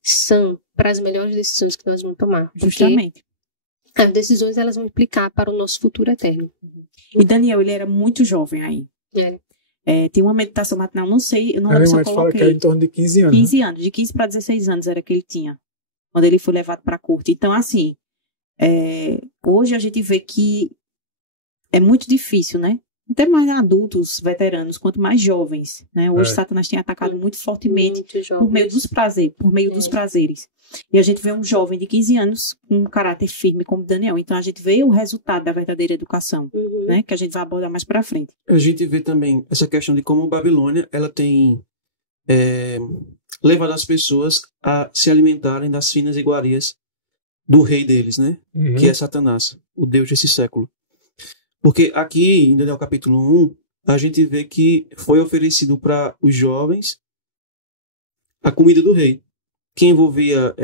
sã, para as melhores decisões que nós vamos tomar. Justamente. As decisões, elas vão implicar para o nosso futuro eterno. E Daniel, ele era muito jovem aí. Tem uma meditação matinal, não sei, eu não lembro se eu coloquei. Fala que era em torno de 15 anos. 15 anos, de 15 para 16 anos era que ele tinha, quando ele foi levado para a corte. Então, assim, hoje a gente vê que é muito difícil, né? Até mais adultos, veteranos, quanto mais jovens, né? Hoje Satanás tem atacado muito fortemente por meio dos prazeres. E a gente vê um jovem de 15 anos com um caráter firme como Daniel. Então a gente vê o resultado da verdadeira educação, né? Que a gente vai abordar mais para frente. A gente vê também essa questão de como Babilônia ela tem levado as pessoas a se alimentarem das finas iguarias do rei deles, né? Que é Satanás, o Deus desse século. Porque aqui, em Daniel capítulo 1, a gente vê que foi oferecido para os jovens a comida do rei, que envolvia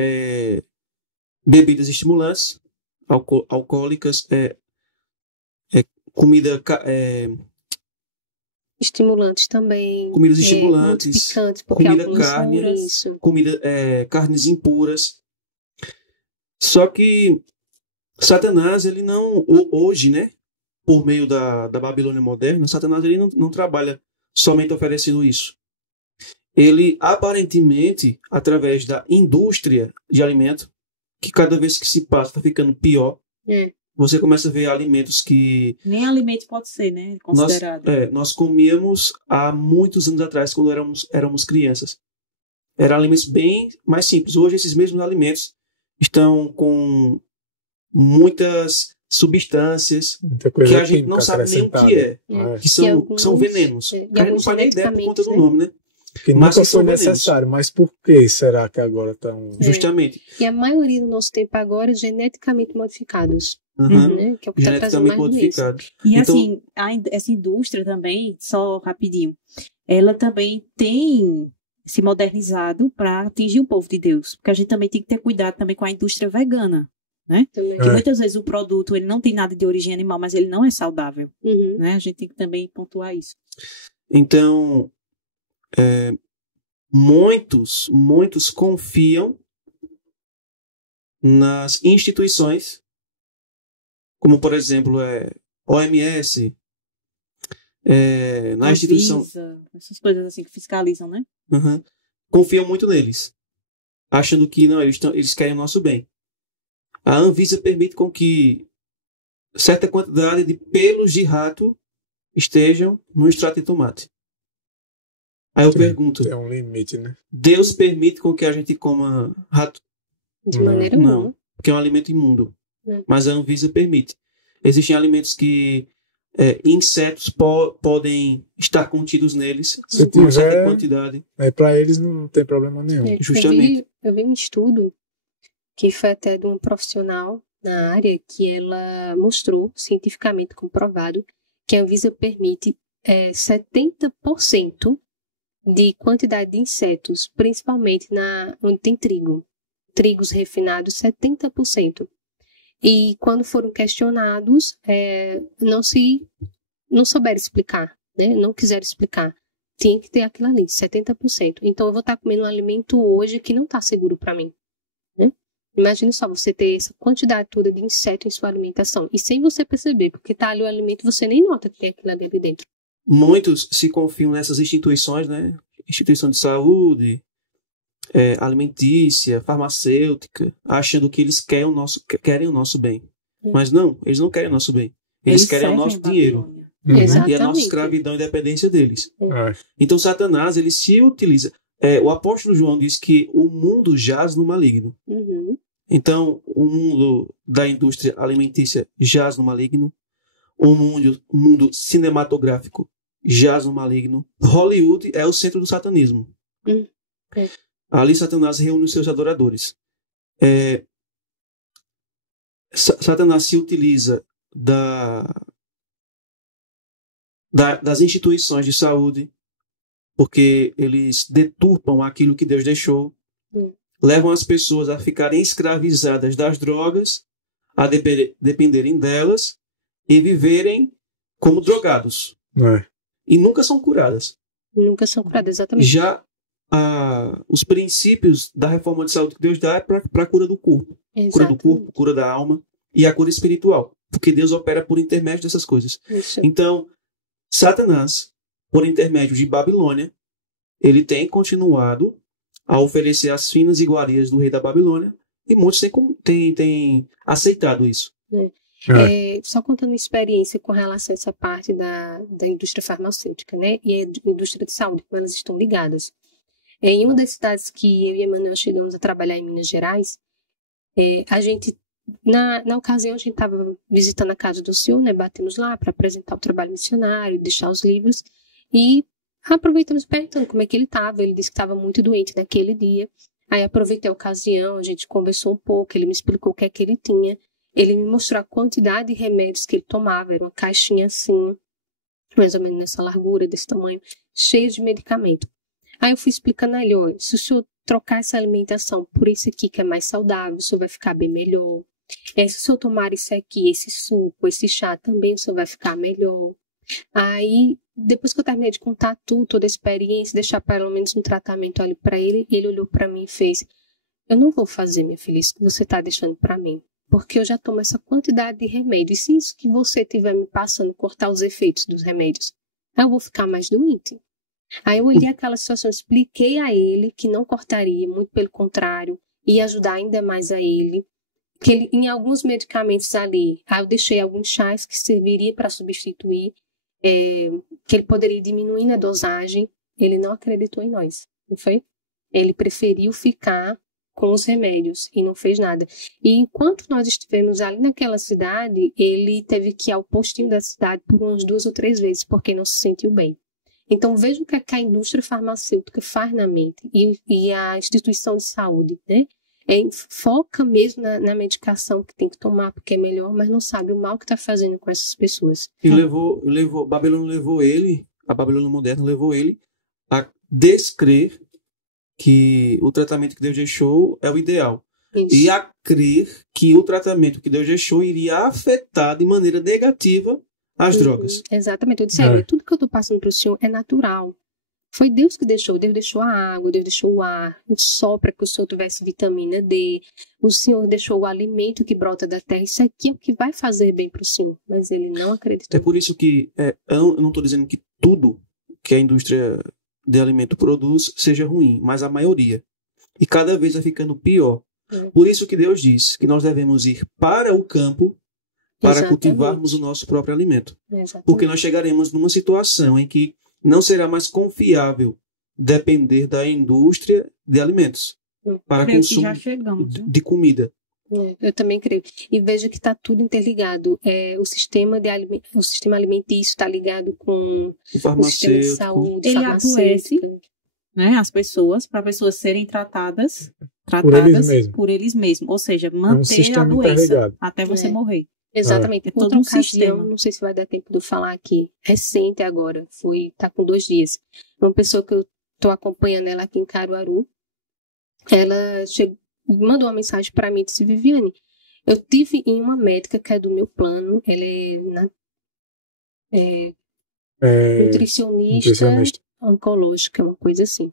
bebidas estimulantes, alcoólicas, comida... estimulantes também. Comidas estimulantes, muito picantes, porque comida, carnes impuras. Só que Satanás, ele não... Hoje, né? Por meio da Babilônia moderna, Satanás ele não trabalha somente oferecendo isso. Ele, aparentemente, através da indústria de alimento, que cada vez que se passa está ficando pior, você começa a ver alimentos que... Nem alimento pode ser, né? Considerado. Nós comíamos há muitos anos atrás, quando éramos crianças. Eram alimentos bem mais simples. Hoje, esses mesmos alimentos estão com muitas substâncias que a gente não sabe nem o que que são venenos. Que a gente não faz nem ideia por conta do nome, né? Que nunca foi necessário, mas por que será que agora estão... Justamente. E a maioria do nosso tempo agora é geneticamente modificados. Né? Que é o que está trazendo mais modificados. E então, assim, essa indústria também, só rapidinho, ela também tem se modernizado para atingir o povo de Deus. Porque a gente também tem que ter cuidado também com a indústria vegana. Né? Que muitas vezes o produto ele não tem nada de origem animal, mas ele não é saudável, né? A gente tem que também pontuar isso. Então, muitos confiam nas instituições, como por exemplo OMS, na instituição, essas coisas assim que fiscalizam, né? Confiam muito neles. achando que não, eles querem o nosso bem. A Anvisa permite com que certa quantidade de pelos de rato estejam no extrato de tomate. Aí eu pergunto, tem um limite, né? Deus permite com que a gente coma rato? De maneira Não, nenhuma. porque é um alimento imundo. É. Mas a Anvisa permite. Existem alimentos que insetos podem estar contidos neles, Se uma certa tiver, quantidade. para eles não tem problema nenhum. Justamente. Eu vi um estudo que foi até de um profissional na área que ela mostrou, cientificamente comprovado, que a Anvisa permite 70% de quantidade de insetos, principalmente onde tem trigo. Trigos refinados, 70%. E quando foram questionados, não souberam explicar, né? Não quiseram explicar. Tinha que ter aquilo ali, 70%. Então eu vou estar comendo um alimento hoje que não está seguro para mim. Né? Imagine só você ter essa quantidade toda de inseto em sua alimentação. E sem você perceber, porque está ali o alimento, você nem nota que tem aquilo ali dentro. Muitos se confiam nessas instituições, né? Instituição de saúde, alimentícia, farmacêutica, achando que eles querem o nosso bem. Mas não, eles não querem o nosso bem. Eles querem o nosso dinheiro. Exatamente. E a nossa escravidão e dependência deles. É. Então Satanás, ele se utiliza. O apóstolo João diz que o mundo jaz no maligno. Uhum. Então, o mundo da indústria alimentícia jaz no maligno. O mundo cinematográfico jaz no maligno. Hollywood é o centro do satanismo. É. Ali Satanás reúne os seus adoradores. Satanás se utiliza das instituições de saúde, porque eles deturpam aquilo que Deus deixou, levam as pessoas a ficarem escravizadas das drogas, a dependerem delas e viverem como drogados. E nunca são curadas. Nunca são curadas, exatamente. Já os princípios da reforma de saúde que Deus dá é para a cura do corpo. Exatamente. Cura do corpo, cura da alma e a cura espiritual. Porque Deus opera por intermédio dessas coisas. Isso. Então, Satanás, por intermédio de Babilônia, ele tem continuado a oferecer as finas iguarias do rei da Babilônia e muitos têm aceitado isso. Só contando uma experiência com relação a essa parte da indústria farmacêutica, né? E a indústria de saúde, como elas estão ligadas. Em uma das cidades que eu e Emanuel chegamos a trabalhar em Minas Gerais, a gente, na ocasião, a gente estava visitando a casa do senhor, né? Batemos lá para apresentar o trabalho missionário, deixar os livros e aproveitamos perguntando como é que ele estava. Ele disse que estava muito doente naquele dia. Aí aproveitei a ocasião, a gente conversou um pouco, ele me explicou o que é que ele tinha. Ele me mostrou a quantidade de remédios que ele tomava. Era uma caixinha assim, mais ou menos nessa largura, desse tamanho, cheia de medicamento. Aí eu fui explicando a ele, olha, se o senhor trocar essa alimentação por esse aqui que é mais saudável, o senhor vai ficar bem melhor. Se o senhor tomar isso aqui, esse suco, esse chá, também o senhor vai ficar melhor. Aí, depois que eu terminei de contar tudo, toda a experiência, deixar pelo menos um tratamento ali para ele, ele olhou para mim e fez, eu não vou fazer, minha filha, isso que você está deixando para mim. Porque eu já tomo essa quantidade de remédio. E se isso que você estiver me passando cortar os efeitos dos remédios, eu vou ficar mais doente. Aí eu olhei aquela situação, expliquei a ele que não cortaria, muito pelo contrário, ia ajudar ainda mais a ele. Que ele, em alguns medicamentos ali, eu deixei alguns chás que serviria para substituir, que ele poderia diminuir na dosagem. Ele não acreditou em nós, não foi? Ele preferiu ficar com os remédios e não fez nada. E enquanto nós estivemos ali naquela cidade, ele teve que ir ao postinho da cidade por umas 2 ou 3 vezes, porque não se sentiu bem. Então veja o que a indústria farmacêutica faz na mente e a instituição de saúde, né? Foca mesmo na medicação que tem que tomar porque é melhor, mas não sabe o mal que está fazendo com essas pessoas. E Babilônia levou ele, a Babilônia moderna levou ele a descrer que o tratamento que Deus deixou é o ideal. Isso. E a crer que o tratamento que Deus deixou iria afetar de maneira negativa as drogas. Exatamente. Eu disse, tudo que eu estou passando para o senhor é natural. Foi Deus que deixou. Deus deixou a água, Deus deixou o ar, o sol para que o senhor tivesse vitamina D. O senhor deixou o alimento que brota da terra. Isso aqui é o que vai fazer bem para o senhor. Mas ele não acreditou. É por isso que eu não estou dizendo que tudo que a indústria de alimento produz seja ruim, mas a maioria. E cada vez vai ficando pior. Por isso que Deus diz que nós devemos ir para o campo para cultivarmos o nosso próprio alimento. Porque nós chegaremos numa situação em que não será mais confiável depender da indústria de alimentos para consumo de comida. Eu também creio. E veja que está tudo interligado. O sistema alimentício está ligado com o sistema de saúde, ele adoece, né, as pessoas, para pessoas serem tratadas por eles mesmos. Ou seja, manter a doença até você morrer. Exatamente. Outra ocasião, não sei se vai dar tempo de eu falar aqui, recente agora, tá com 2 dias. Uma pessoa que eu estou acompanhando ela aqui em Caruaru, ela mandou uma mensagem para mim e disse: Viviane, eu tive em uma médica que é do meu plano, ela é nutricionista oncológica, uma coisa assim.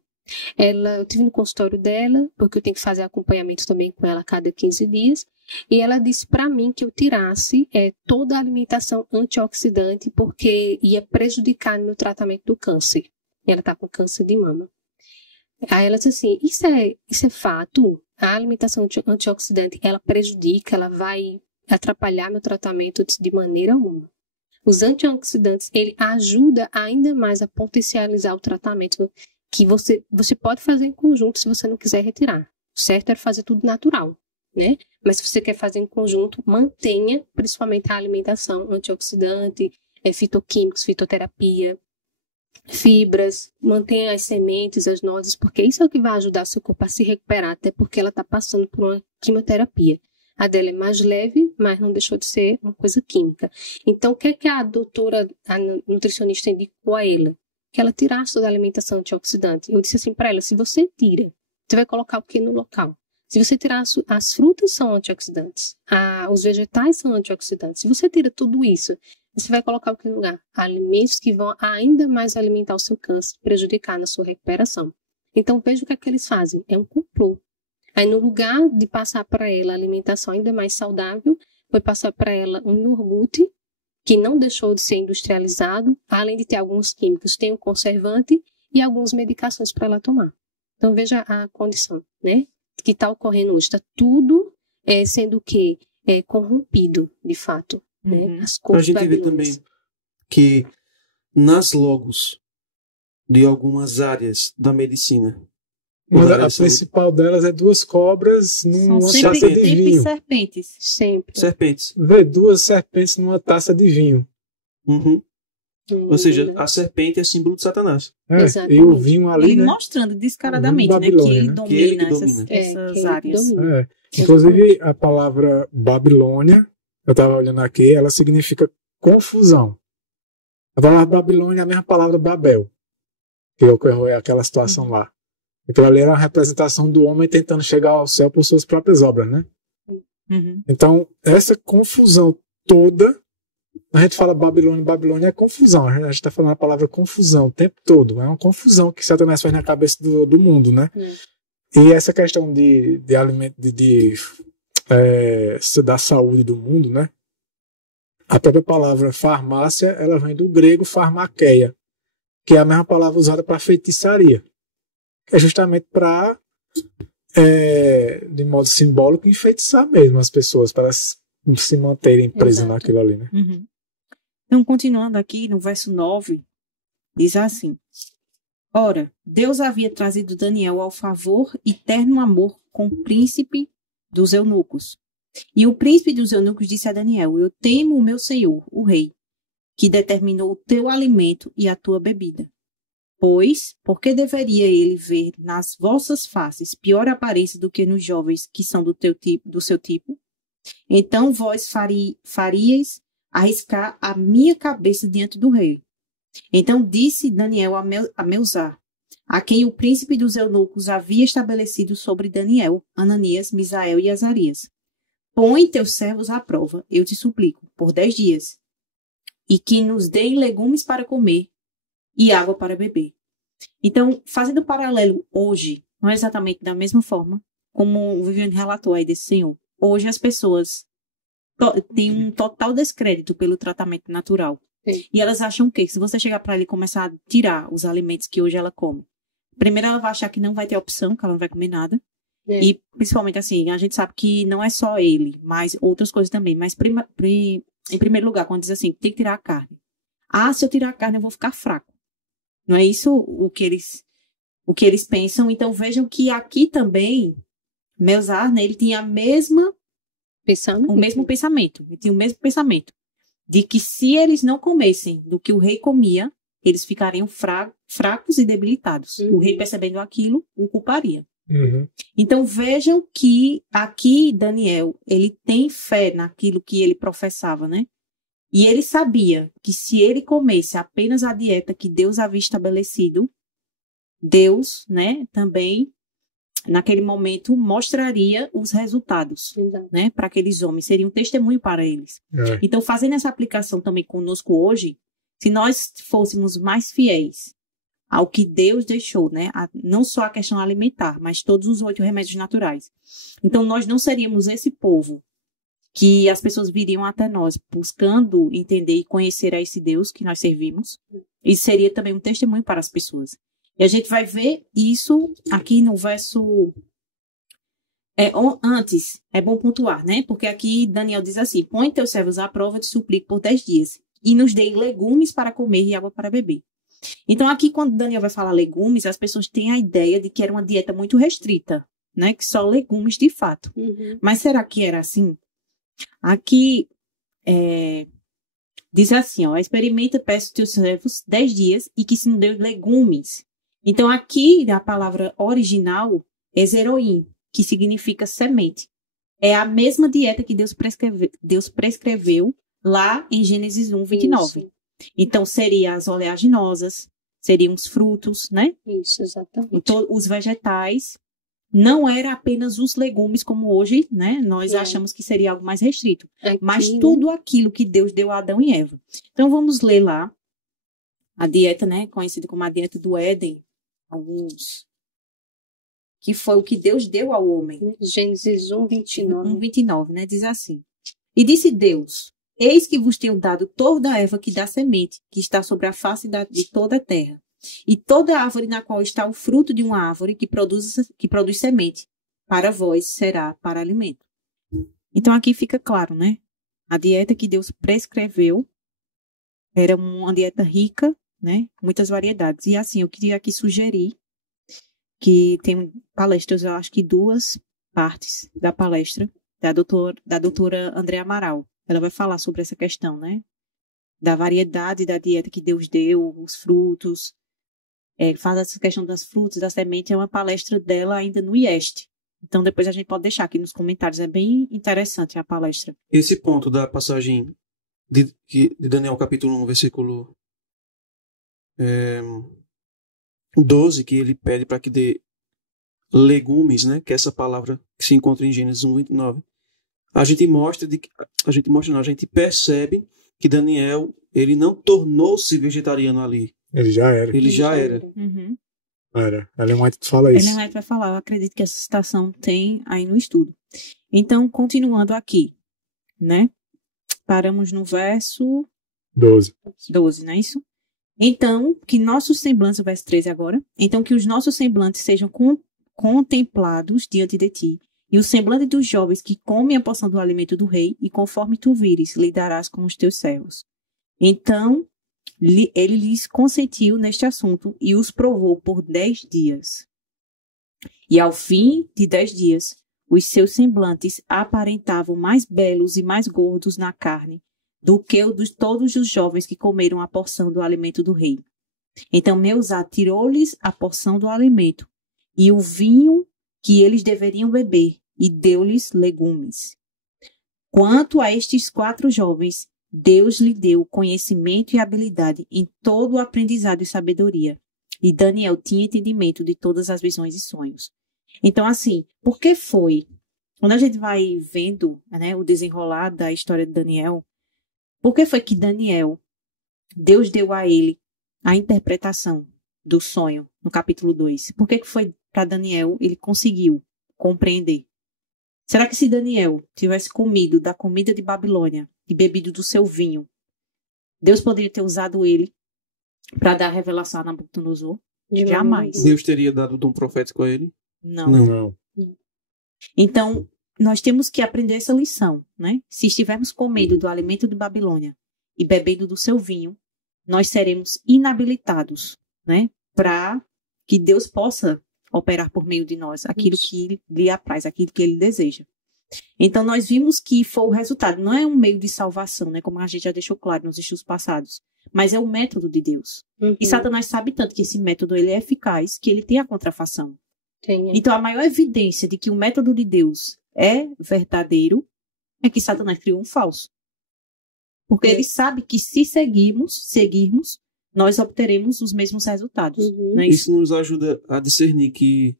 Eu tive no consultório dela, porque eu tenho que fazer acompanhamento também com ela a cada 15 dias, e ela disse para mim que eu tirasse toda a alimentação antioxidante, porque ia prejudicar no meu tratamento do câncer. Ela está com câncer de mama. Aí ela disse assim: isso é fato? A alimentação antioxidante, ela prejudica, ela vai atrapalhar meu tratamento de maneira alguma. Os antioxidantes, ele ajuda ainda mais a potencializar o tratamento, que você pode fazer em conjunto se você não quiser retirar. O certo é fazer tudo natural, né? Mas se você quer fazer em conjunto, mantenha principalmente a alimentação antioxidante, fitoquímicos, fitoterapia, fibras, mantenha as sementes, as nozes, porque isso é o que vai ajudar o seu corpo a se recuperar, até porque ela está passando por uma quimioterapia. A dela é mais leve, mas não deixou de ser uma coisa química. Então, o que é que a nutricionista indicou a ela? Que ela tirasse toda a alimentação antioxidante. Eu disse assim para ela: se você tira, você vai colocar o que no local? Se você tirar as frutas, são antioxidantes. Os vegetais são antioxidantes. Se você tira tudo isso, você vai colocar o que no lugar? Alimentos que vão ainda mais alimentar o seu câncer, prejudicar na sua recuperação. Então, veja o que é que eles fazem. É um complô. Aí, no lugar de passar para ela a alimentação ainda mais saudável, foi passar para ela um iogurte, que não deixou de ser industrializado, além de ter alguns químicos, tem um conservante e algumas medicações para ela tomar. Então, veja a condição, né, que está ocorrendo hoje. Está tudo sendo o quê? Corrompido, de fato. Né? As a gente vê também que nas logos de algumas áreas da medicina, a principal delas é 2 cobras numa taça de vinho. Serpentes. Sempre. Serpentes. Vê 2 serpentes numa taça de vinho. Ou seja, a serpente é símbolo de Satanás. E o vinho ali, ele mostrando descaradamente, né, que ele domina essas áreas. Inclusive, a palavra Babilônia, eu estava olhando aqui, ela significa confusão. A palavra Babilônia é a mesma palavra Babel, que ocorreu aquela situação lá. Aquilo ali era uma representação do homem tentando chegar ao céu por suas próprias obras, né? Então, essa confusão toda, a gente fala Babilônia é confusão. A gente está falando a palavra confusão o tempo todo. É uma confusão que Satanás faz na cabeça do mundo, né? E essa questão de alimento, da saúde do mundo, né? A própria palavra farmácia, ela vem do grego farmakeia, que é a mesma palavra usada para feitiçaria. É justamente para, de modo simbólico, enfeitiçar mesmo as pessoas, para se manterem presas naquilo ali, né? Então, continuando aqui, no verso 9, diz assim: Ora, Deus havia trazido Daniel ao favor e terno amor com o príncipe dos eunucos. E o príncipe dos eunucos disse a Daniel: Eu temo o meu senhor, o rei, que determinou o teu alimento e a tua bebida. Pois, por que deveria ele ver nas vossas faces pior aparência do que nos jovens que são do seu tipo? Então vós faríeis arriscar a minha cabeça diante do rei. Então disse Daniel a Melzar, a quem o príncipe dos eunucos havia estabelecido sobre Daniel, Ananias, Misael e Azarias: Põe teus servos à prova, eu te suplico, por 10 dias, e que nos deem legumes para comer e água para beber. Então, fazendo paralelo hoje, não é exatamente da mesma forma como o Viviane relatou aí desse senhor. Hoje as pessoas têm um total descrédito pelo tratamento natural. Sim. E elas acham que se você chegar para ela e começar a tirar os alimentos que hoje ela come, primeiro ela vai achar que não vai ter opção, que ela não vai comer nada. E principalmente assim, a gente sabe que não é só ele, mas outras coisas também. Mas em primeiro lugar, quando diz assim, tem que tirar a carne. Ah, se eu tirar a carne eu vou ficar fraco. Não é isso o que eles pensam? Então vejam que aqui também, Melzar, né, ele tinha o mesmo pensamento. Ele tinha o mesmo pensamento. De que se eles não comessem do que o rei comia, eles ficariam fracos e debilitados. O rei, percebendo aquilo, o culparia. Então vejam que aqui Daniel, ele tem fé naquilo que ele professava, né? E ele sabia que se ele comesse apenas a dieta que Deus havia estabelecido, Deus, né, também naquele momento mostraria os resultados, né, para aqueles homens, seria um testemunho para eles. Então, fazendo essa aplicação também conosco hoje, se nós fôssemos mais fiéis ao que Deus deixou, né, não só a questão alimentar, mas todos os 8 remédios naturais. Então, nós não seríamos esse povo que as pessoas viriam até nós buscando entender e conhecer a esse Deus que nós servimos. E seria também um testemunho para as pessoas. E a gente vai ver isso aqui no verso... Antes, é bom pontuar, né? Porque aqui Daniel diz assim, põe teus servos à prova, te suplico por 10 dias, e nos dê legumes para comer e água para beber. Então aqui, quando Daniel vai falar legumes, as pessoas têm a ideia de que era uma dieta muito restrita, né? Que só legumes de fato. Mas será que era assim? Aqui diz assim, ó, experimenta, peço teus servos 10 dias e que se nos dê legumes. Então aqui a palavra original é zeroim, que significa semente. É a mesma dieta que Deus prescreveu lá em Gênesis 1, 29. Isso. Então seria as oleaginosas, seriam os frutos, né? Isso, exatamente. Então, os vegetais. Não era apenas os legumes, como hoje, né? Nós achamos que seria algo mais restrito. Mas tudo aquilo que Deus deu a Adão e Eva. Então, vamos ler lá a dieta, né? Conhecida como a dieta do Éden. Alguns. Que foi o que Deus deu ao homem. Gênesis 1, 29. 1, 29, né? Diz assim. E disse Deus, eis que vos tenho dado toda a erva que dá semente, que está sobre a face de toda a terra. E toda árvore na qual está o fruto de uma árvore que produz semente, para vós será para alimento. Então aqui fica claro, né? A dieta que Deus prescreveu era uma dieta rica, né? Com muitas variedades. E assim, eu queria aqui sugerir que tem palestras, eu acho que 2 partes da palestra da doutora Andréa Amaral. Ela vai falar sobre essa questão, né? Da variedade da dieta que Deus deu, os frutos. Fala essa questão das frutas, da semente, é uma palestra dela ainda no IEST. Então, depois a gente pode deixar aqui nos comentários. É bem interessante a palestra. Esse ponto da passagem de Daniel, capítulo 1, versículo 12, que ele pede para que dê legumes, né? Que é essa palavra que se encontra em Gênesis 1, 29. A gente percebe que Daniel, ele não tornou-se vegetariano ali. Ele já era. Ele já era. Uhum. Ellen White fala isso. Ellen White vai falar, eu acredito que essa citação tem aí no estudo. Então, continuando aqui, né? Paramos no verso 12, não é isso? Então, que nossos semblantes, o verso 13 agora, então que os nossos semblantes sejam contemplados diante de ti, e o semblante dos jovens que comem a porção do alimento do rei, e conforme tu vires, lidarás com os teus servos. Então, ele lhes consentiu neste assunto e os provou por 10 dias. E ao fim de 10 dias, os seus semblantes aparentavam mais belos e mais gordos na carne do que o de todos os jovens que comeram a porção do alimento do rei. Então Meusá tirou-lhes a porção do alimento e o vinho que eles deveriam beber e deu-lhes legumes. Quanto a estes 4 jovens, Deus lhe deu conhecimento e habilidade em todo o aprendizado e sabedoria. E Daniel tinha entendimento de todas as visões e sonhos. Então, assim, por que foi? Quando a gente vai vendo, né, o desenrolar da história de Daniel, por que foi que Daniel, Deus deu a ele a interpretação do sonho no capítulo 2? Por que foi para Daniel, ele conseguiu compreender? Será que se Daniel tivesse comido da comida de Babilônia e bebido do seu vinho, Deus poderia ter usado ele para dar revelação a Nabucodonosor? Jamais. Deus teria dado dom profético a ele? Não. Então, nós temos que aprender essa lição, né? Se estivermos comendo do alimento de Babilônia e bebendo do seu vinho, nós seremos inabilitados, né? Para que Deus possa operar por meio de nós aquilo que lhe apraz, aquilo que ele deseja. Então, nós vimos que foi o resultado. Não é um meio de salvação, né? Como a gente já deixou claro nos estudos passados. Mas é o método de Deus. E Satanás sabe tanto que esse método ele é eficaz, que ele tem a contrafação. Então, a maior evidência de que o método de Deus é verdadeiro é que Satanás criou um falso. Porque ele sabe que se seguirmos, nós obteremos os mesmos resultados. Não é isso? Isso nos ajuda a discernir que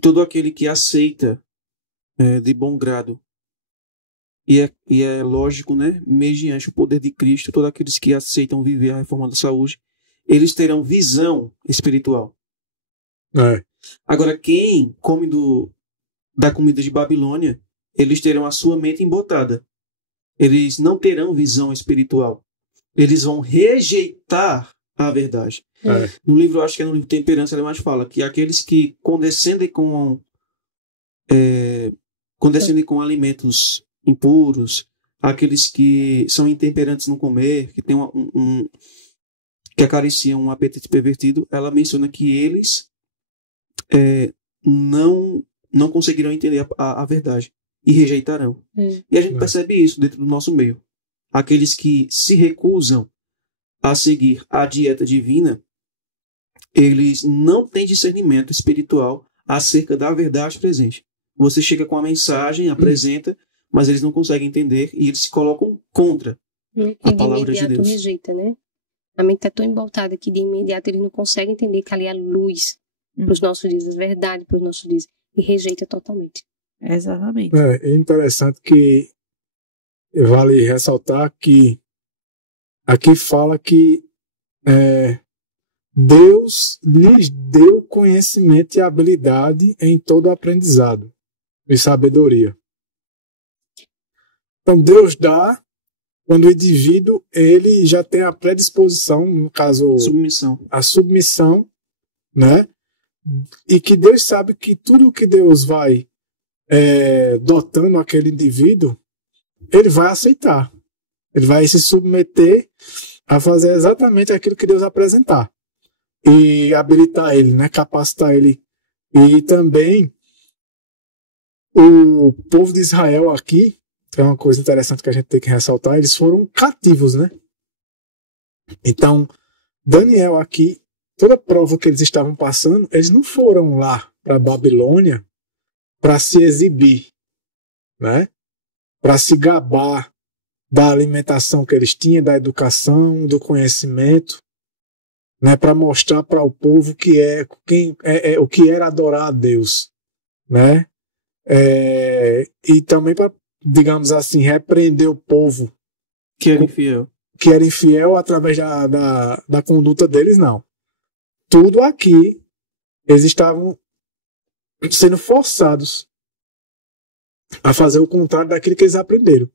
todo aquele que aceita de bom grado, e é lógico, né, mediante o poder de Cristo, todos aqueles que aceitam viver a reforma da saúde, eles terão visão espiritual. Agora, quem come da comida de Babilônia, eles terão a sua mente embotada. Eles não terão visão espiritual. Eles vão rejeitar a verdade. No livro, acho que é no livro Temperança, ele mais fala que aqueles que condescendem com alimentos impuros, aqueles que são intemperantes no comer, que tem que acariciam um apetite pervertido, ela menciona que eles não conseguirão entender a verdade e rejeitarão. E a gente percebe isso dentro do nosso meio. Aqueles que se recusam a seguir a dieta divina, eles não têm discernimento espiritual acerca da verdade presente. Você chega com a mensagem, apresenta, mas eles não conseguem entender e eles se colocam contra a palavra de Deus. Rejeita, né? A mente está tão emboltada que de imediato eles não conseguem entender que ali é luz para os nossos dias, a verdade para os nossos dias, e rejeita totalmente. Exatamente. É interessante que vale ressaltar que aqui fala que Deus lhes deu conhecimento e habilidade em todo aprendizado e sabedoria. Então Deus dá quando o indivíduo ele já tem a predisposição, no caso a submissão, né? E que Deus sabe que tudo que Deus vai dotando aquele indivíduo, ele vai aceitar. Ele vai se submeter a fazer exatamente aquilo que Deus apresentar. E habilitar ele, né? Capacitar ele. E também o povo de Israel aqui, que é uma coisa interessante que a gente tem que ressaltar, eles foram cativos, né? Então, Daniel aqui, toda a prova que eles estavam passando, eles não foram lá para Babilônia para se exibir, né? Para se gabar da alimentação que eles tinham, da educação, do conhecimento, né? Para mostrar para o povo que o que era adorar a Deus, né? E também para, digamos assim, repreender o povo que era infiel através da conduta deles, não. Tudo aqui eles estavam sendo forçados a fazer o contrário daquilo que eles aprenderam.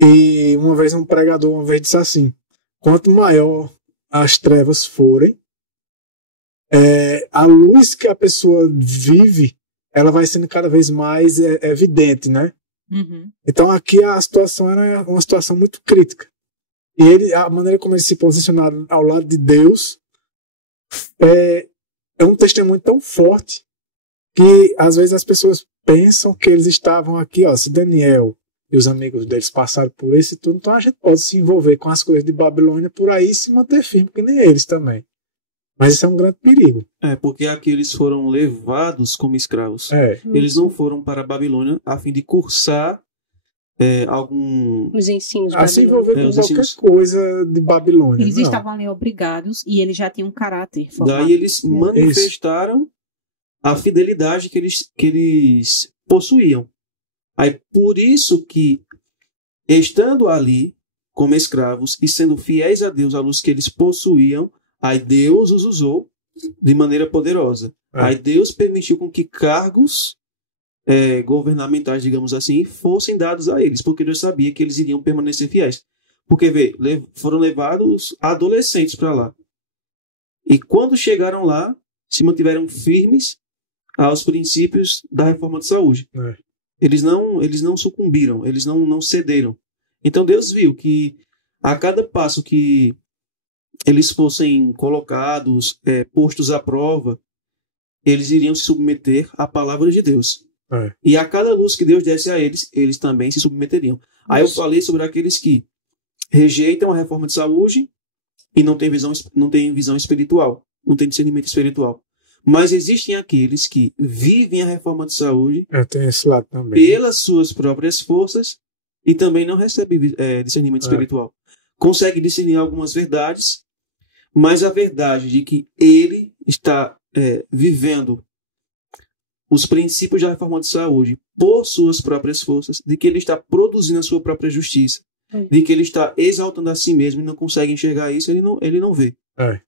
E uma vez um pregador disse assim: quanto maior as trevas forem, a luz que a pessoa vive, ela vai sendo cada vez mais evidente, né? Então aqui a situação era uma situação muito crítica. E a maneira como eles se posicionaram ao lado de Deus é um testemunho tão forte que às vezes as pessoas pensam que eles estavam aqui, se Daniel e os amigos deles passaram por isso e tudo, então a gente pode se envolver com as coisas de Babilônia por aí e se manter firme, que nem eles também. Mas isso é um grande perigo. Porque aqui eles foram levados como escravos. Eles não foram para a Babilônia a fim de cursar os ensinos a se envolver com qualquer coisa de Babilônia. Eles estavam ali obrigados e eles já tinham um caráter formado. Daí eles manifestaram a fidelidade que eles possuíam. Aí por isso que, estando ali como escravos e sendo fiéis a Deus, à luz que eles possuíam, aí Deus os usou de maneira poderosa. Aí Deus permitiu com que cargos governamentais, digamos assim, fossem dados a eles, porque Deus sabia que eles iriam permanecer fiéis. Porque, foram levados adolescentes para lá. E quando chegaram lá, se mantiveram firmes aos princípios da reforma de saúde. Eles não sucumbiram, eles não cederam. Então Deus viu que a cada passo que eles fossem colocados, postos à prova, eles iriam se submeter à palavra de Deus. E a cada luz que Deus desse a eles, eles também se submeteriam. Aí eu falei sobre aqueles que rejeitam a reforma de saúde e não têm visão espiritual, não têm discernimento espiritual. Mas existem aqueles que vivem a reforma de saúde esse lado também, pelas suas próprias forças e também não recebem discernimento espiritual. Consegue discernir algumas verdades, mas a verdade de que ele está vivendo os princípios da reforma de saúde por suas próprias forças, de que ele está produzindo a sua própria justiça, de que ele está exaltando a si mesmo e não consegue enxergar isso, ele não vê.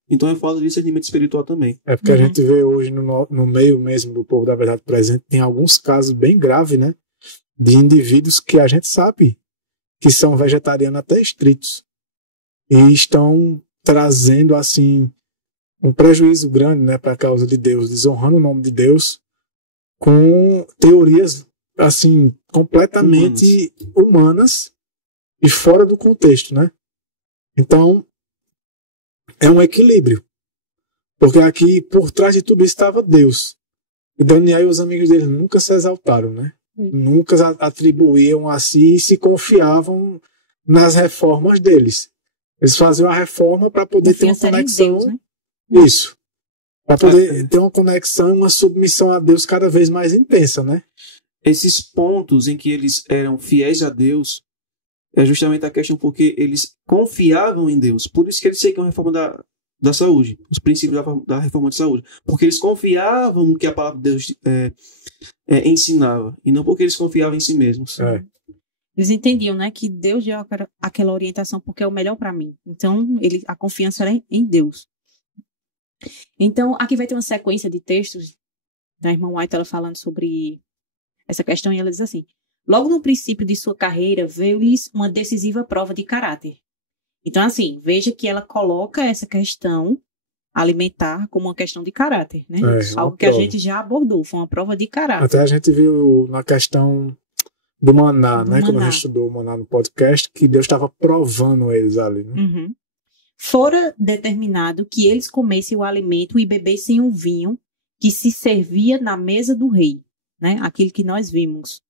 Então é falta de discernimento espiritual também. Porque a gente vê hoje no meio mesmo do povo da verdade presente, tem alguns casos bem graves, né? De indivíduos que a gente sabe que são vegetarianos até estritos e estão trazendo assim um prejuízo grande, né, para a causa de Deus, desonrando o nome de Deus com teorias assim completamente humanas e fora do contexto, né? Então é um equilíbrio, porque aqui por trás de tudo isso estava Deus. E Daniel e os amigos dele nunca se exaltaram, né? Nunca atribuíam a si e se confiavam nas reformas deles. Eles faziam a reforma para poder ter uma conexão. Deus, né? Isso. Para poder ter uma conexão, uma submissão a Deus cada vez mais intensa, né? Esses pontos em que eles eram fiéis a Deus é justamente a questão porque eles confiavam em Deus. Por isso que eles seguiam a reforma da saúde, os princípios da reforma de saúde. Porque eles confiavam no que a palavra de Deus ensinava, e não porque eles confiavam em si mesmos. Eles entendiam, né, que Deus deu aquela orientação porque é o melhor para mim. Então, a confiança era em Deus. Então, aqui vai ter uma sequência de textos da irmã White, ela falando sobre essa questão, e ela diz assim: logo no princípio de sua carreira, veio-lhes uma decisiva prova de caráter. Então, assim, veja que ela coloca essa questão alimentar como uma questão de caráter, né? Algo que a gente já abordou, foi uma prova de caráter. Até a gente viu na questão do maná, né? Quando a gente estudou o maná no podcast, que Deus estava provando eles ali, né? Fora determinado que eles comessem o alimento e bebessem o vinho que se servia na mesa do rei, né? Aquilo que nós vimos.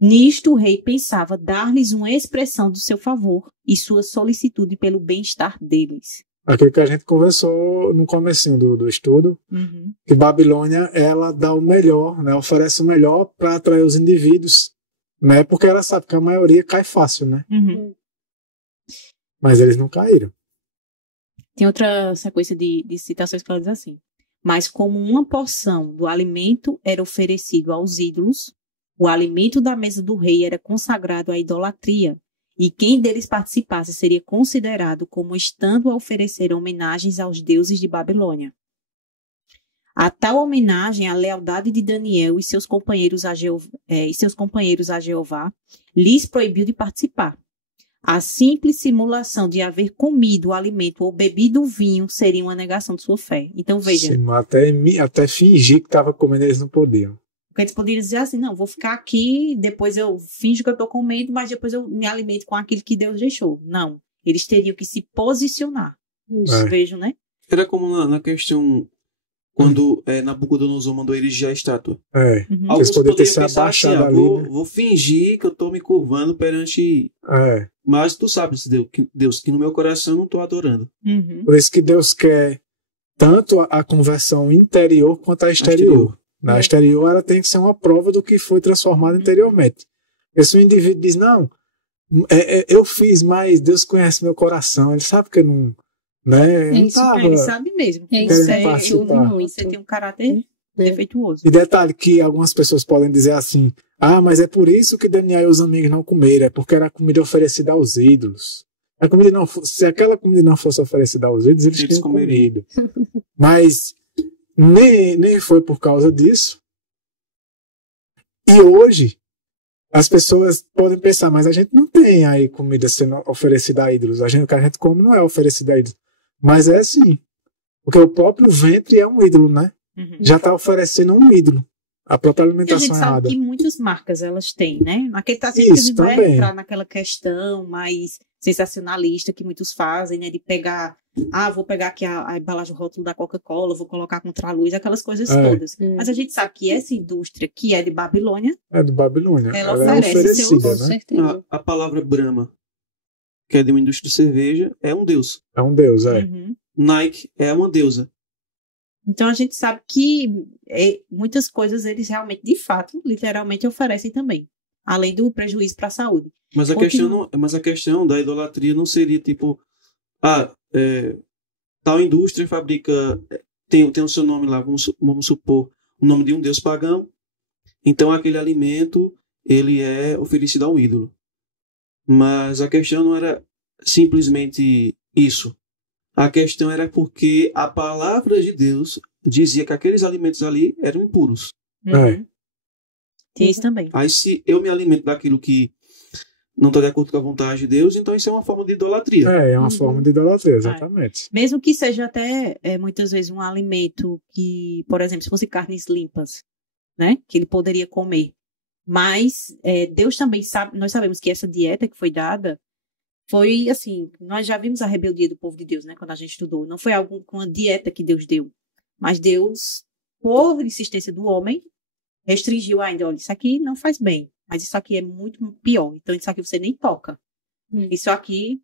Nisto o rei pensava dar-lhes uma expressão do seu favor e sua solicitude pelo bem-estar deles. Aquilo que a gente conversou no comecinho do estudo, que Babilônia, ela dá o melhor, né? Oferece o melhor para atrair os indivíduos, né? Porque ela sabe que a maioria cai fácil, né? Mas eles não caíram. Tem outra sequência de citações que ela diz assim: mas como uma porção do alimento era oferecido aos ídolos, o alimento da mesa do rei era consagrado à idolatria, e quem deles participasse seria considerado como estando a oferecer homenagens aos deuses de Babilônia. A tal homenagem à lealdade de Daniel e seus companheiros a Jeová lhes proibiu de participar. A simples simulação de haver comido o alimento ou bebido o vinho seria uma negação de sua fé. Então, veja. Sim, até fingir que estava comendo, eles não podiam. Porque eles poderiam dizer assim: não, vou ficar aqui, depois eu finjo que eu estou comendo, mas depois eu me alimento com aquilo que Deus deixou. Não. Eles teriam que se posicionar. Vejam, né? Era como na questão quando Nabucodonosor mandou erigir a estátua. Eles poderiam ter se abaixado ali. Vou fingir que eu estou me curvando perante... Mas tu sabes, Deus, que no meu coração eu não estou adorando. Por isso que Deus quer tanto a conversão interior quanto a exterior. Na exterior, ela tem que ser uma prova do que foi transformado interiormente. Esse indivíduo diz: não, eu fiz, mas Deus conhece meu coração, ele sabe que eu não... Né? Ele sabe mesmo. Você tem um caráter defeituoso. E detalhe que algumas pessoas podem dizer assim: mas é por isso que Daniel e os amigos não comeram, é porque era comida oferecida aos ídolos. Se aquela comida não fosse oferecida aos ídolos, eles tinham comido. Mas nem foi por causa disso. E hoje as pessoas podem pensar: mas a gente não tem aí comida sendo oferecida a ídolos. O que a gente come não é oferecido a ídolos. Mas é assim, porque o próprio ventre é um ídolo, né? já está oferecendo um ídolo. A própria E a alimentação gente sabe errada. que muitas marcas elas têm, né? Naquele tá sempre que a Isso gente vai também. entrar naquela questão mais sensacionalista que muitos fazem, né? De pegar, vou pegar aqui a embalagem, o rótulo da Coca-Cola, vou colocar contra a luz, aquelas coisas todas. Mas a gente sabe que essa indústria, que é de Babilônia, É do Babilônia. ela Ela é oferece oferecida, Com né? certeza. A palavra Brahma, que é de uma indústria de cerveja, é um deus. É um deus, Uhum. Nike é uma deusa. Então a gente sabe que muitas coisas eles realmente, de fato, literalmente oferecem também, além do prejuízo para a saúde. Mas a questão da idolatria não seria tipo, tal indústria fabrica, tem o seu nome lá, vamos supor, o nome de um deus pagão, então aquele alimento, ele é oferecido ao ídolo. Mas a questão não era simplesmente isso. A questão era porque a palavra de Deus dizia que aqueles alimentos ali eram impuros. Uhum. Tem isso também. Aí se eu me alimento daquilo que não está de acordo com a vontade de Deus, então isso é uma forma de idolatria. É uma forma de idolatria, exatamente. Mesmo que seja até, muitas vezes, um alimento que, por exemplo, se fosse carnes limpas, né? Que ele poderia comer. Mas Deus também sabe, nós sabemos que essa dieta que foi dada foi assim, nós já vimos a rebeldia do povo de Deus, né? Quando a gente estudou. Não foi uma dieta que Deus deu. Mas Deus, por insistência do homem, restringiu ainda. Olha, isso aqui não faz bem. Mas isso aqui é muito pior. Então, isso aqui você nem toca. Isso aqui,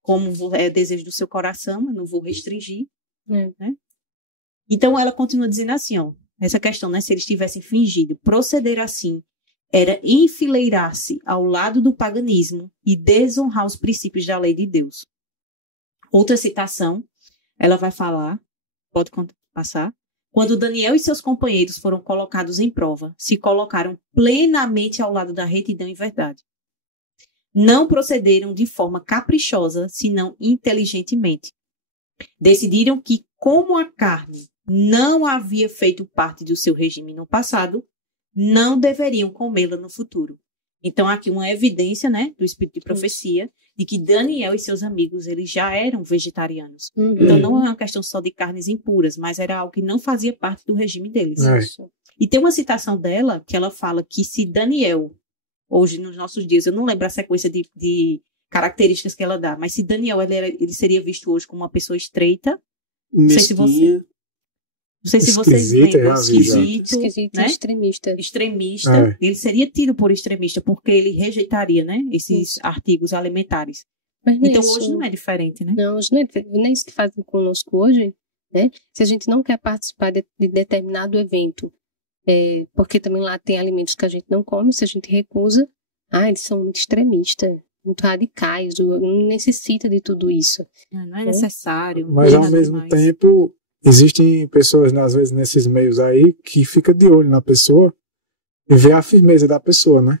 como é desejo do seu coração, eu não vou restringir. Né? Então, ela continua dizendo assim, ó. Essa questão, né? Se eles tivessem fingido proceder assim, era enfileirar-se ao lado do paganismo e desonrar os princípios da lei de Deus. Outra citação, ela vai falar, pode passar, quando Daniel e seus companheiros foram colocados em prova, se colocaram plenamente ao lado da retidão e verdade. Não procederam de forma caprichosa, senão inteligentemente. Decidiram que, como a carne não havia feito parte do seu regime no passado, não deveriam comê-la no futuro. Então, aqui uma evidência, né, do espírito de profecia, de que Daniel e seus amigos, eles já eram vegetarianos. Então, não é uma questão só de carnes impuras, mas era algo que não fazia parte do regime deles. E tem uma citação dela, que ela fala que se Daniel, hoje, nos nossos dias, eu não lembro a sequência de características que ela dá, mas se Daniel, ele seria visto hoje como uma pessoa estreita, não sei se vocês lembram, esquisito, né? Extremista. Ele seria tido por extremista, porque ele rejeitaria, né, esses artigos alimentares. Mas então, hoje não é diferente, né? Não, hoje não é diferente. Nem isso que fazem conosco hoje, né? Se a gente não quer participar de determinado evento, porque também lá tem alimentos que a gente não come, se a gente recusa, eles são muito extremistas, muito radicais, não necessita de tudo isso. Não é necessário. Mas, ao mesmo tempo, existem pessoas, às vezes, nesses meios aí, que fica de olho na pessoa e vê a firmeza da pessoa, né?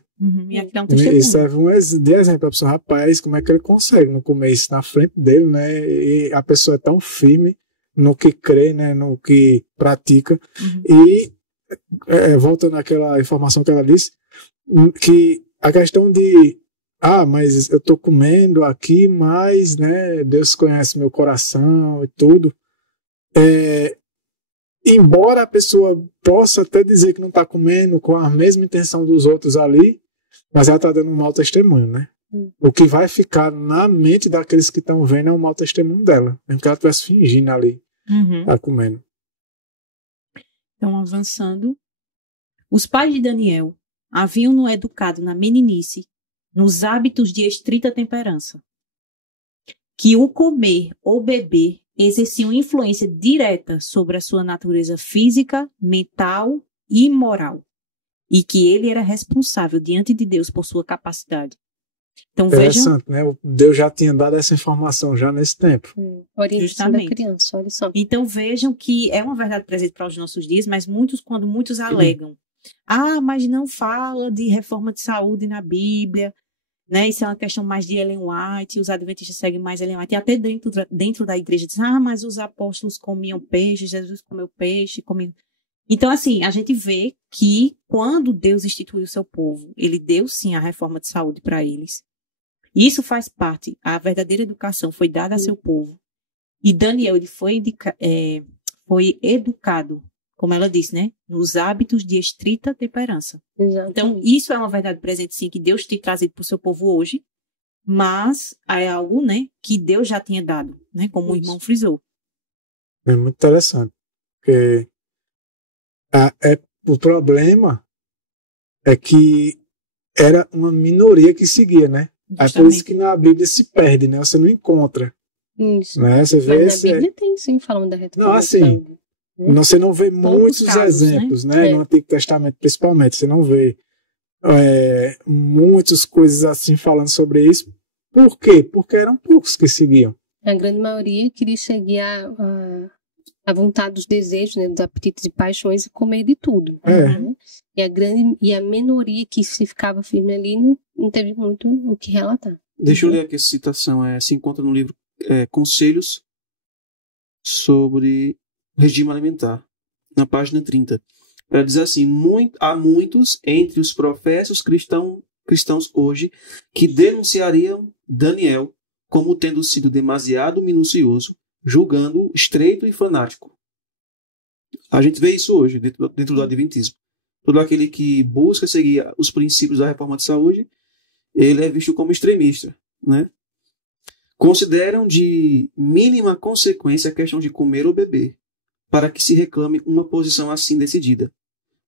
E aqui dá um testemunho. E serve de exemplo para a pessoa, rapaz, como é que ele consegue não comer isso na frente dele, né? E a pessoa é tão firme no que crê, né? No que pratica. E, voltando àquela informação que ela disse, que a questão de mas eu tô comendo aqui, mas, né, Deus conhece meu coração e tudo. Embora a pessoa possa até dizer que não está comendo com a mesma intenção dos outros ali, mas ela está dando um mau testemunho, né? O que vai ficar na mente daqueles que estão vendo é um mau testemunho dela, mesmo que ela estivesse fingindo ali, tá comendo. Então, avançando, os pais de Daniel haviam-no educado na meninice nos hábitos de estrita temperança, que o comer ou beber exerciam influência direta sobre a sua natureza física, mental e moral, e que ele era responsável diante de Deus por sua capacidade. Então, interessante, né? Deus já tinha dado essa informação já nesse tempo. Orientação da criança, olha só. Então, vejam que é uma verdade presente para os nossos dias, mas quando muitos alegam, mas não fala de reforma de saúde na Bíblia, né? Isso é uma questão mais de Ellen White, os adventistas seguem mais Ellen White, e até dentro da igreja dizem, mas os apóstolos comiam peixe, Jesus comeu peixe, Então, assim, a gente vê que quando Deus instituiu o seu povo, ele deu sim a reforma de saúde para eles. Isso faz parte, a verdadeira educação foi dada a seu povo. E Daniel, ele foi educado como ela disse, né? Nos hábitos de estrita temperança. Exatamente. Então, isso é uma verdade presente, sim, que Deus tem trazido para o seu povo hoje, mas é algo, né, que Deus já tinha dado, né? Como o irmão frisou. É muito interessante, porque o problema é que era uma minoria que seguia, né? É por isso que na Bíblia se perde, né? Você não encontra. Isso. Né? Você vê Mas na Bíblia tem, sim, falando da Não, reformação. assim, você não vê muitos casos, exemplos, né? No Antigo Testamento, principalmente. Você não vê muitas coisas assim falando sobre isso. Por quê? Porque eram poucos que seguiam. A grande maioria queria seguir a vontade dos desejos, né, dos apetites e paixões e comer de tudo. Né? E a minoria que se ficava firme ali não teve muito o que relatar. Deixa eu ler aqui essa citação. Se encontra no livro Conselhos sobre Regime Alimentar, na página 30. Ela diz assim: há muitos entre os professos cristãos hoje que denunciariam Daniel como tendo sido demasiado minucioso, julgando estreito e fanático. A gente vê isso hoje dentro do Adventismo. Todo aquele que busca seguir os princípios da reforma de saúde, ele é visto como extremista, né? Consideram de mínima consequência a questão de comer ou beber, para que se reclame uma posição assim decidida.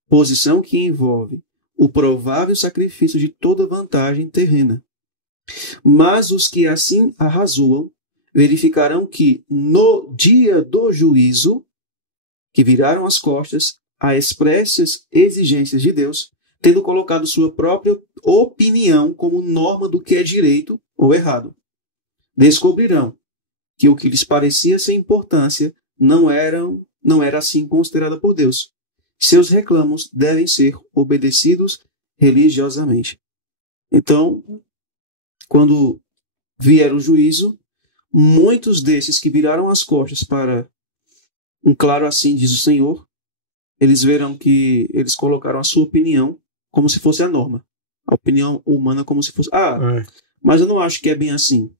Posição que envolve o provável sacrifício de toda vantagem terrena. Mas os que assim arrazoam verificarão que, no dia do juízo, que viraram as costas a expressas exigências de Deus, tendo colocado sua própria opinião como norma do que é direito ou errado. Descobrirão que o que lhes parecia sem importância não era assim considerado por Deus. Seus reclamos devem ser obedecidos religiosamente. Então, quando vier o juízo, muitos desses que viraram as costas para um claro assim, diz o Senhor, eles verão que eles colocaram a sua opinião como se fosse a norma. A opinião humana como se fosse... mas eu não acho que é bem assim.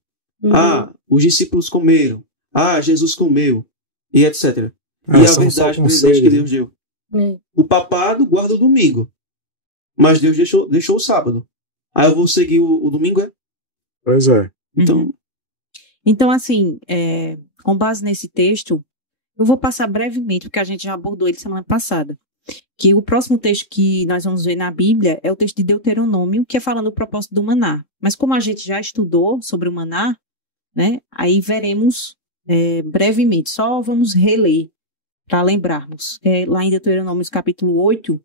Os discípulos comeram. Jesus comeu. E etc. E a verdade presente que Deus deu. O papado guarda o domingo. Mas Deus deixou o sábado. Aí eu vou seguir o domingo, é? Pois é. Então, assim, com base nesse texto, eu vou passar brevemente, porque a gente já abordou ele semana passada. Que o próximo texto que nós vamos ver na Bíblia é o texto de Deuteronômio, que é falando do propósito do maná. Mas como a gente já estudou sobre o maná, né, aí veremos brevemente, só vamos reler para lembrarmos. Lá em Deuteronômio capítulo 8,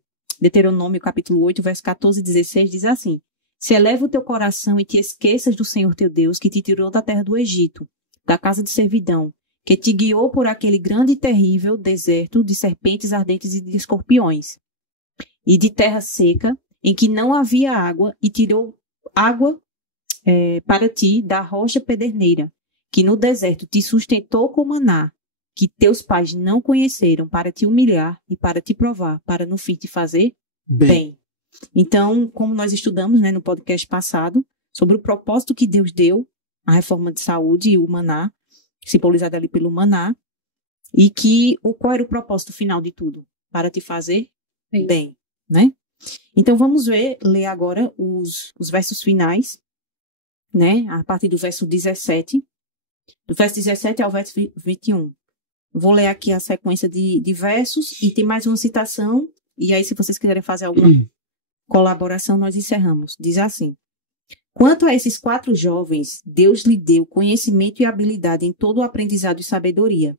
verso 14 e 16, diz assim: Se eleva o teu coração e te esqueças do Senhor teu Deus, que te tirou da terra do Egito, da casa de servidão, que te guiou por aquele grande e terrível deserto de serpentes ardentes e de escorpiões, e de terra seca, em que não havia água, e tirou água para ti da rocha pederneira, que no deserto te sustentou com maná, que teus pais não conheceram, para te humilhar e para te provar, para no fim te fazer bem. Então, como nós estudamos, né, no podcast passado, sobre o propósito que Deus deu à reforma de saúde e o maná, simbolizado ali pelo maná, e qual era o propósito final de tudo? Para te fazer bem, né? Então, vamos ler agora os versos finais, né? A partir do verso 17, do verso 17 ao verso 21. Vou ler aqui a sequência de versos, e tem mais uma citação, e aí, se vocês quiserem fazer alguma colaboração, nós encerramos. Diz assim: Quanto a esses 4 jovens, Deus lhe deu conhecimento e habilidade em todo o aprendizado e sabedoria.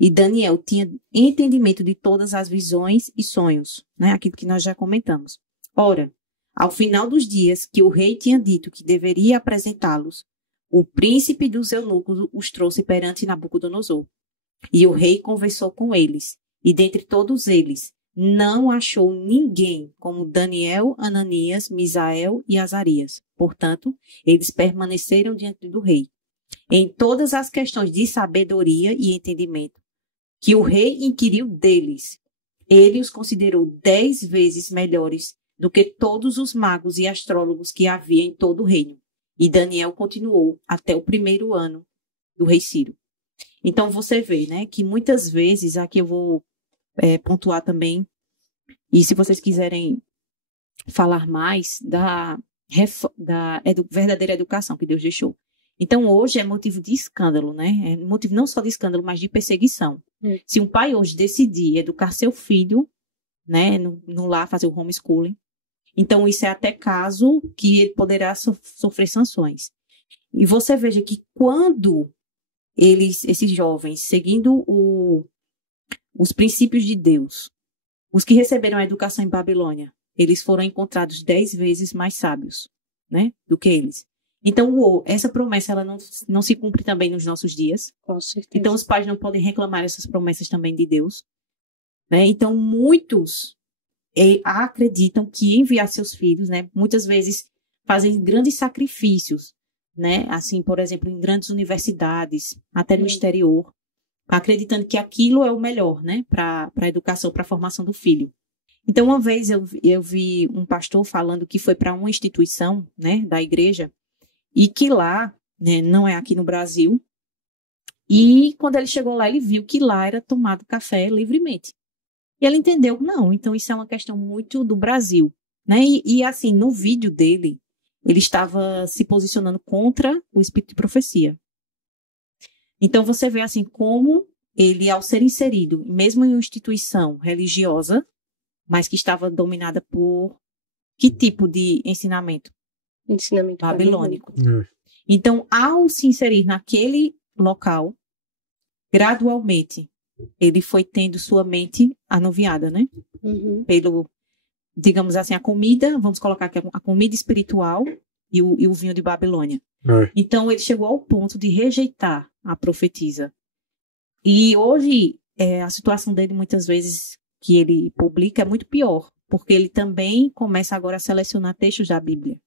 E Daniel tinha entendimento de todas as visões e sonhos, né? Aquilo que nós já comentamos. Ora, ao final dos dias que o rei tinha dito que deveria apresentá-los, o príncipe dos eunucos os trouxe perante Nabucodonosor. E o rei conversou com eles, e dentre todos eles não achou ninguém como Daniel, Ananias, Misael e Azarias. Portanto, eles permaneceram diante do rei. Em todas as questões de sabedoria e entendimento que o rei inquiriu deles, ele os considerou 10 vezes melhores do que todos os magos e astrólogos que havia em todo o reino. E Daniel continuou até o 1º ano do rei Ciro. Então, você vê, né, que muitas vezes, aqui eu vou pontuar também. E se vocês quiserem falar mais da verdadeira educação que Deus deixou. Então, hoje é motivo de escândalo, né? É motivo não só de escândalo, mas de perseguição. Se um pai hoje decidir educar seu filho, né, no lar, fazer o homeschooling, então isso é até caso que ele poderá sofrer sanções. E você veja que quando esses jovens, seguindo os princípios de Deus, os que receberam a educação em Babilônia, eles foram encontrados 10 vezes mais sábios, né, do que eles. Então, essa promessa ela não se cumpre também nos nossos dias. Com certeza. Então, os pais não podem reclamar essas promessas também de Deus. Né? Então, muitos acreditam que enviar seus filhos, né, muitas vezes fazem grandes sacrifícios, né, assim, por exemplo, em grandes universidades, até no exterior, acreditando que aquilo é o melhor, né, para a educação, para a formação do filho. Então, uma vez eu vi um pastor falando que foi para uma instituição, né, da igreja, e que lá, né, não é aqui no Brasil, e quando ele chegou lá, ele viu que lá era tomado café livremente. E ele entendeu, não, então isso é uma questão muito do Brasil, né? E assim, no vídeo dele, ele estava se posicionando contra o espírito de profecia. Então você vê assim como ele, ao ser inserido, mesmo em uma instituição religiosa, mas que estava dominada por que tipo de ensinamento? Ensinamento babilônico. Então, ao se inserir naquele local, gradualmente, ele foi tendo sua mente anuviada, né? Pelo, digamos assim, a comida, vamos colocar aqui a comida espiritual e o vinho de Babilônia. Então, ele chegou ao ponto de rejeitar a profetisa. E hoje, a situação dele, muitas vezes, que ele publica, é muito pior, porque ele também começa agora a selecionar textos da Bíblia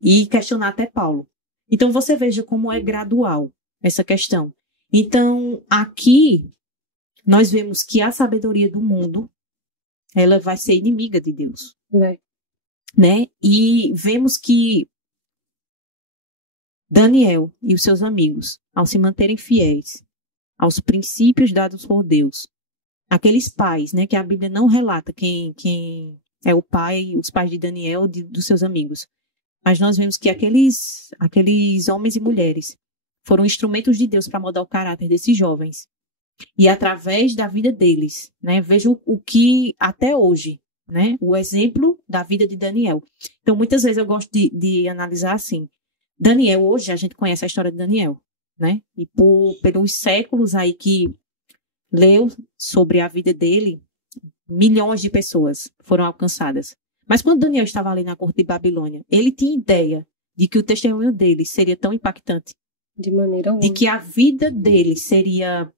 e questionar até Paulo. Então, você veja como é gradual essa questão. Então, aqui, nós vemos que a sabedoria do mundo, ela vai ser inimiga de Deus. Né? E vemos que Daniel e os seus amigos, ao se manterem fiéis aos princípios dados por Deus, aqueles pais, né, que a Bíblia não relata quem é o pai, os pais de Daniel, dos seus amigos, mas nós vemos que aqueles homens e mulheres foram instrumentos de Deus para mudar o caráter desses jovens. E através da vida deles, né, vejo o que até hoje, né, o exemplo da vida de Daniel. Então, muitas vezes eu gosto de analisar assim. Daniel, hoje a gente conhece a história de Daniel, né? E pelos séculos aí que leu sobre a vida dele, milhões de pessoas foram alcançadas. Mas quando Daniel estava ali na corte de Babilônia, ele tinha ideia de que o testemunho dele seria tão impactante. De maneira alguma. De que a vida dele seria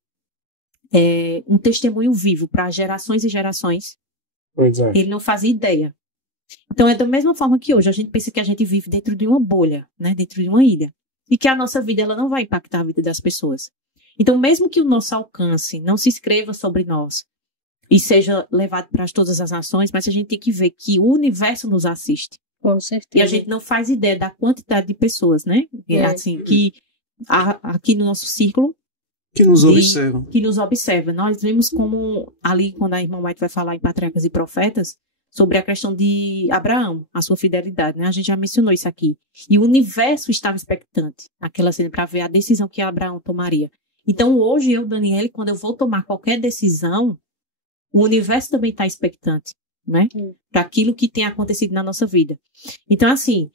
um testemunho vivo para gerações e gerações. Pois é. Ele não fazia ideia. Então é da mesma forma que hoje a gente pensa que a gente vive dentro de uma bolha, né, dentro de uma ilha, e que a nossa vida ela não vai impactar a vida das pessoas. Então mesmo que o nosso alcance não se escreva sobre nós e seja levado para todas as nações, mas a gente tem que ver que o universo nos assiste. Com certeza. E a gente não faz ideia da quantidade de pessoas, né? Assim, que aqui no nosso círculo que nos observam. Que nos observa. Nós vemos como ali, quando a irmã White vai falar em Patriarcas e Profetas, sobre a questão de Abraão, a sua fidelidade, né? A gente já mencionou isso aqui. E o universo estava expectante naquela cena para ver a decisão que Abraão tomaria. Então, hoje, eu, Daniele, quando eu vou tomar qualquer decisão, o universo também está expectante, né? Para aquilo que tem acontecido na nossa vida. Então, assim,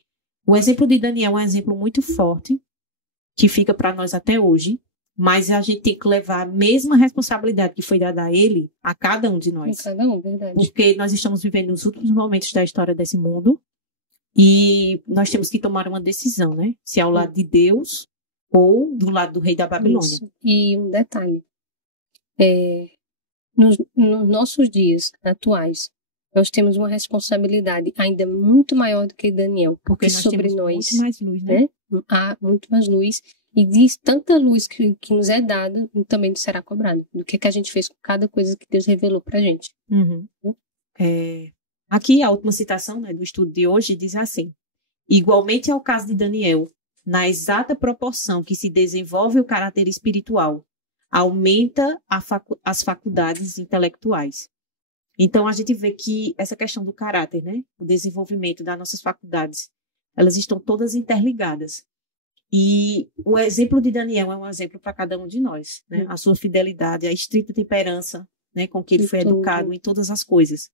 o exemplo de Daniel é um exemplo muito forte, que fica para nós até hoje, mas a gente tem que levar a mesma responsabilidade que foi dada a ele, a cada um de nós. A cada um, verdade. Porque nós estamos vivendo nos últimos momentos da história desse mundo e nós temos que tomar uma decisão, né? Se é ao lado de Deus ou do lado do rei da Babilônia. Isso. E um detalhe. Nos nossos dias atuais, nós temos uma responsabilidade ainda muito maior do que Daniel. Porque nós sobre temos nós, muito mais luz, né? Há muito mais luz. E diz tanta luz que nos é dada, também nos será cobrado. Do que a gente fez com cada coisa que Deus revelou pra gente. Aqui, a última citação, né, do estudo de hoje diz assim: igualmente ao caso de Daniel, na exata proporção que se desenvolve o caráter espiritual, aumenta as faculdades intelectuais. Então, a gente vê que essa questão do caráter, né, o desenvolvimento das nossas faculdades, elas estão todas interligadas. E o exemplo de Daniel é um exemplo para cada um de nós, né? A sua fidelidade, a estrita temperança, né, com que ele foi educado em todas as coisas.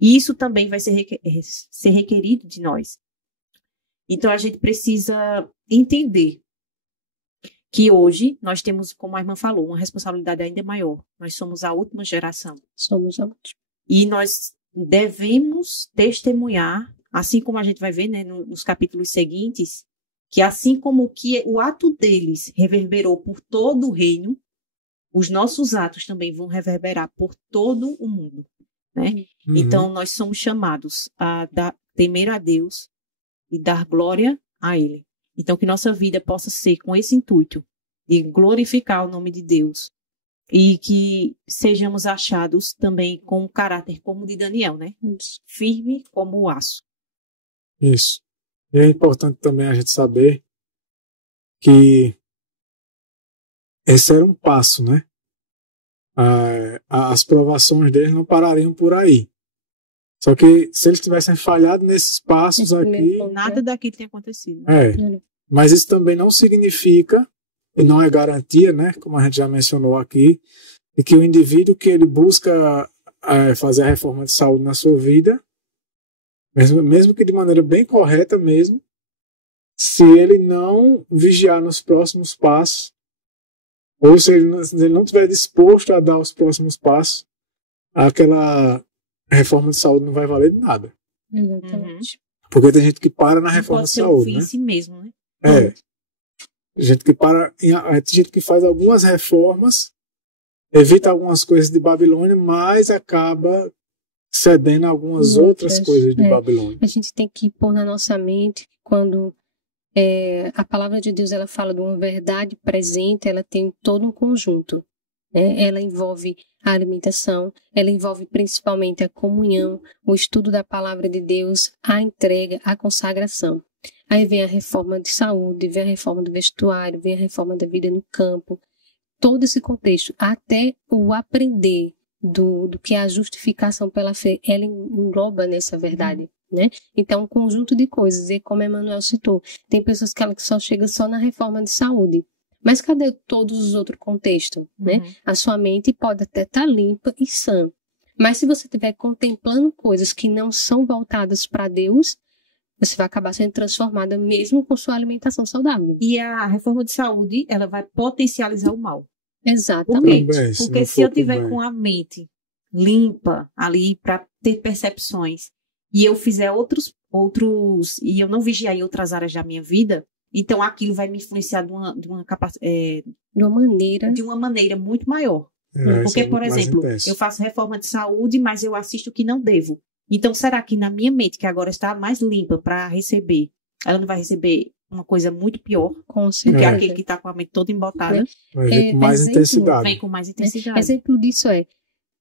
E isso também vai ser requerido de nós. Então, a gente precisa entender que hoje nós temos, como a irmã falou, uma responsabilidade ainda maior. Nós somos a última geração. Somos a última. E nós devemos testemunhar, assim como a gente vai ver, né, nos capítulos seguintes, que assim como que o ato deles reverberou por todo o reino, os nossos atos também vão reverberar por todo o mundo, né? Então, nós somos chamados a temer a Deus e dar glória a Ele. Então, que nossa vida possa ser com esse intuito de glorificar o nome de Deus e que sejamos achados também com um caráter como o de Daniel, né? Firme como o aço. Isso. E é importante também a gente saber que esse era um passo, né? As provações deles não parariam por aí. Só que se eles tivessem falhado nesses passos aqui... Nada daquilo tem acontecido. Mas isso também não significa, e não é garantia, né? Como a gente já mencionou aqui, de que o indivíduo que ele busca fazer a reforma de saúde na sua vida, mesmo que de maneira bem correta mesmo, se ele não vigiar nos próximos passos, ou se ele não estiver disposto a dar os próximos passos, aquela reforma de saúde não vai valer de nada. Exatamente. Porque tem gente que para na reforma de saúde, né? Em si mesmo, né? Gente que para, tem gente que faz algumas reformas, evita algumas coisas de Babilônia, mas acaba cedendo algumas outras coisas de Babilônia. A gente tem que pôr na nossa mente quando a palavra de Deus ela fala de uma verdade presente, ela tem todo um conjunto. Né? Ela envolve a alimentação, ela envolve principalmente a comunhão, o estudo da palavra de Deus, a entrega, a consagração. Aí vem a reforma de saúde, vem a reforma do vestuário, vem a reforma da vida no campo. Todo esse contexto, até o aprender do que é a justificação pela fé, ela engloba nessa verdade. Né? Então, um conjunto de coisas, e como Emmanuel citou, tem pessoas que só chegam só na reforma de saúde. Mas cadê todos os outros contextos? Né? A sua mente pode até estar limpa e sã. Mas se você estiver contemplando coisas que não são voltadas para Deus, você vai acabar sendo transformada mesmo com sua alimentação saudável. E a reforma de saúde, ela vai potencializar o mal. Exatamente. Porque se eu tiver com a mente limpa ali para ter percepções e eu fizer outros e eu não vigiar em outras áreas da minha vida, então aquilo vai me influenciar de uma maneira muito maior. Porque, por exemplo, eu faço reforma de saúde, mas eu assisto o que não devo. Então, será que na minha mente, que agora está mais limpa para receber, ela não vai receber uma coisa muito pior do que aquele que está com a mente toda embotada? Vem com mais intensidade. Vem com mais intensidade. Exemplo disso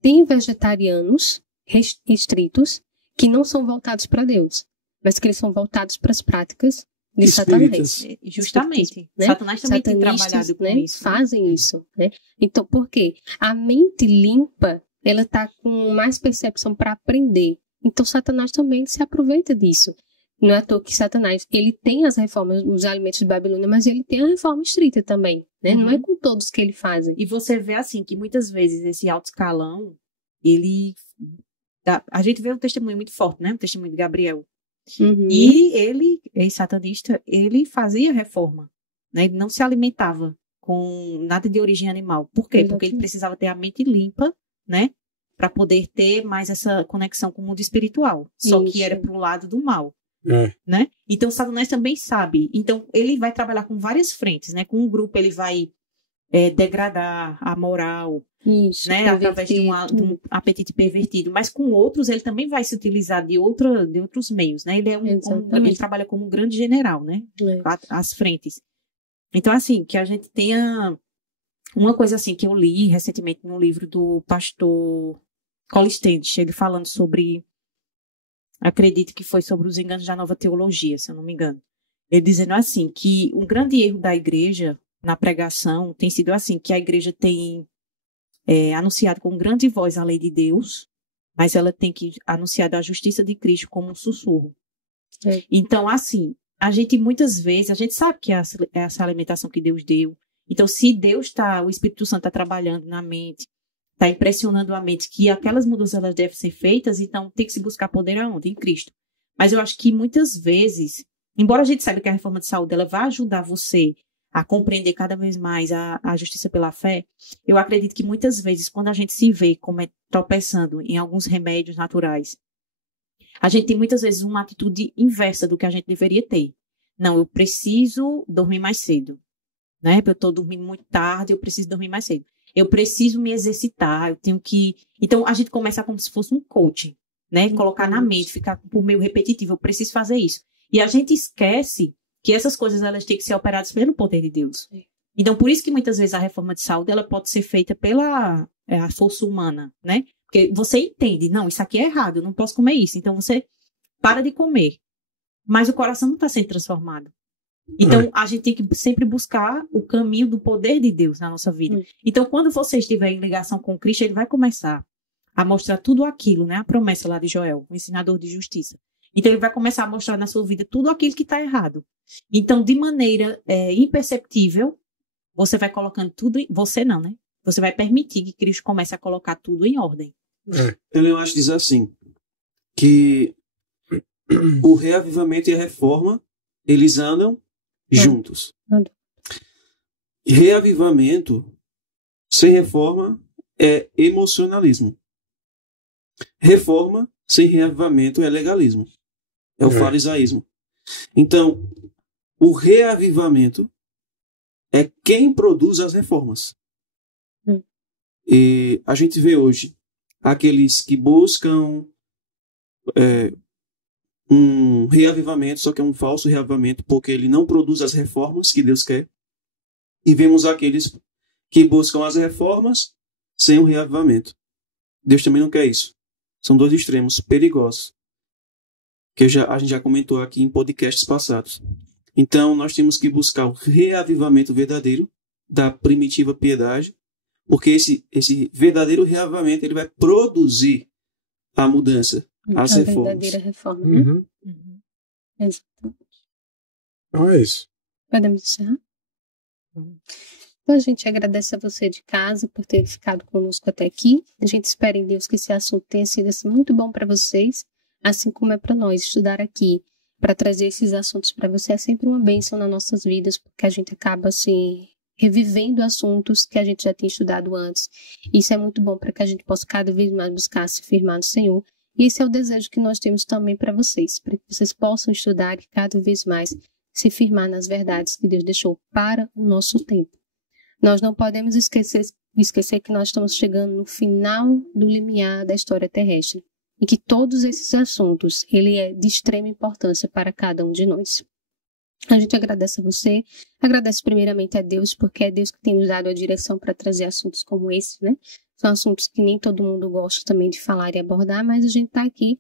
tem vegetarianos restritos que não são voltados para Deus, mas que eles são voltados para as práticas de Satanás. Justamente. Né? Satanás também tem trabalhado com isso. Fazem isso. Né? Então, por quê? A mente limpa, ela está com mais percepção para aprender. Então, Satanás também se aproveita disso. Não é à toa que Satanás, ele tem as reformas, os alimentos de Babilônia, mas ele tem a reforma estrita também, né? Não é com todos que ele faz. E você vê, assim, que muitas vezes esse alto escalão, a gente vê um testemunho muito forte, né? O testemunho de Gabriel. E ele, ex-satanista, ele fazia reforma, né? Ele não se alimentava com nada de origem animal. Por quê? Exatamente. Porque ele precisava ter a mente limpa, né? Para poder ter mais essa conexão com o mundo espiritual. Só que era pro lado do mal. Né? Então, Satanás também sabe. Então, ele vai trabalhar com várias frentes, né? Com um grupo, ele vai degradar a moral, né? Através de um apetite pervertido. Mas com outros, ele também vai se utilizar de outros meios, né? Ele trabalha como um grande general, né? As frentes. Então, assim, que a gente tenha... Uma coisa assim que eu li recentemente num livro do pastor Colin Standish, ele falando sobre, acredito que foi sobre os enganos da nova teologia, se eu não me engano. Ele dizendo assim, que um grande erro da igreja na pregação tem sido assim, que a igreja tem anunciado com grande voz a lei de Deus, mas ela tem que anunciar a justiça de Cristo como um sussurro. Então, assim, a gente muitas vezes, a gente sabe que é essa alimentação que Deus deu. Então, se Deus o Espírito Santo está trabalhando na mente, está impressionando a mente que aquelas mudanças elas devem ser feitas, então tem que se buscar poder aonde? Em Cristo. Mas eu acho que muitas vezes, embora a gente saiba que a reforma de saúde ela vai ajudar você a compreender cada vez mais a justiça pela fé, eu acredito que muitas vezes, quando a gente se vê como tropeçando em alguns remédios naturais, a gente tem muitas vezes uma atitude inversa do que a gente deveria ter. Não, eu preciso dormir mais cedo, né? Eu estou dormindo muito tarde, eu preciso dormir mais cedo. Eu preciso me exercitar, eu tenho que... Então, a gente começa como se fosse um coaching, né? Colocar na mente, ficar por meio repetitivo, eu preciso fazer isso. E a gente esquece que essas coisas elas têm que ser operadas pelo poder de Deus. Então, por isso que muitas vezes a reforma de saúde ela pode ser feita pela a força humana, né? Porque você entende, não, isso aqui é errado, eu não posso comer isso. Então, você para de comer. Mas o coração não está sendo transformado. Então, a gente tem que sempre buscar o caminho do poder de Deus na nossa vida. Então, quando você estiver em ligação com Cristo, ele vai começar a mostrar tudo aquilo, né? A promessa lá de Joel, o ensinador de justiça. Então, ele vai começar a mostrar na sua vida tudo aquilo que está errado. Então, de maneira imperceptível, você vai colocando tudo... Você não, né? Você vai permitir que Cristo comece a colocar tudo em ordem. Eu acho dizer assim, que o reavivamento e a reforma, eles andam juntos. Reavivamento sem reforma é emocionalismo. Reforma sem reavivamento é legalismo. É o farisaísmo. Então, o reavivamento é quem produz as reformas. E a gente vê hoje aqueles que buscam um reavivamento, só que é um falso reavivamento, porque ele não produz as reformas que Deus quer. E vemos aqueles que buscam as reformas sem o reavivamento. Deus também não quer isso. São dois extremos perigosos, que a gente já comentou aqui em podcasts passados. Então, nós temos que buscar o reavivamento verdadeiro da primitiva piedade, porque esse verdadeiro reavivamento ele vai produzir a mudança, as reformas. A verdadeira reforma, né? Exatamente. Então é isso. Podemos encerrar? Então, a gente agradece a você de casa por ter ficado conosco até aqui. A gente espera em Deus que esse assunto tenha sido assim, muito bom para vocês, assim como é para nós. Estudar aqui para trazer esses assuntos para você é sempre uma bênção nas nossas vidas, porque a gente acaba assim revivendo assuntos que a gente já tinha estudado antes. Isso é muito bom para que a gente possa cada vez mais buscar se firmar no Senhor. E esse é o desejo que nós temos também para vocês, para que vocês possam estudar e cada vez mais se firmar nas verdades que Deus deixou para o nosso tempo. Nós não podemos esquecer que nós estamos chegando no final do limiar da história terrestre e que todos esses assuntos, ele é de extrema importância para cada um de nós. A gente agradece a você, agradece primeiramente a Deus, porque é Deus que tem nos dado a direção para trazer assuntos como esse, né? São assuntos que nem todo mundo gosta também de falar e abordar, mas a gente está aqui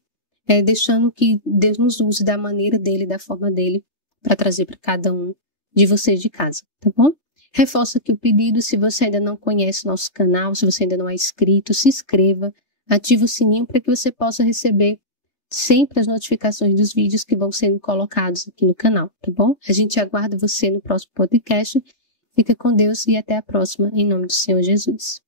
deixando que Deus nos use da maneira dele, da forma dele, para trazer para cada um de vocês de casa, tá bom? Reforço aqui o pedido, se você ainda não conhece o nosso canal, se você ainda não é inscrito, se inscreva, ative o sininho para que você possa receber sempre as notificações dos vídeos que vão sendo colocados aqui no canal, tá bom? A gente aguarda você no próximo podcast. Fica com Deus e até a próxima, em nome do Senhor Jesus.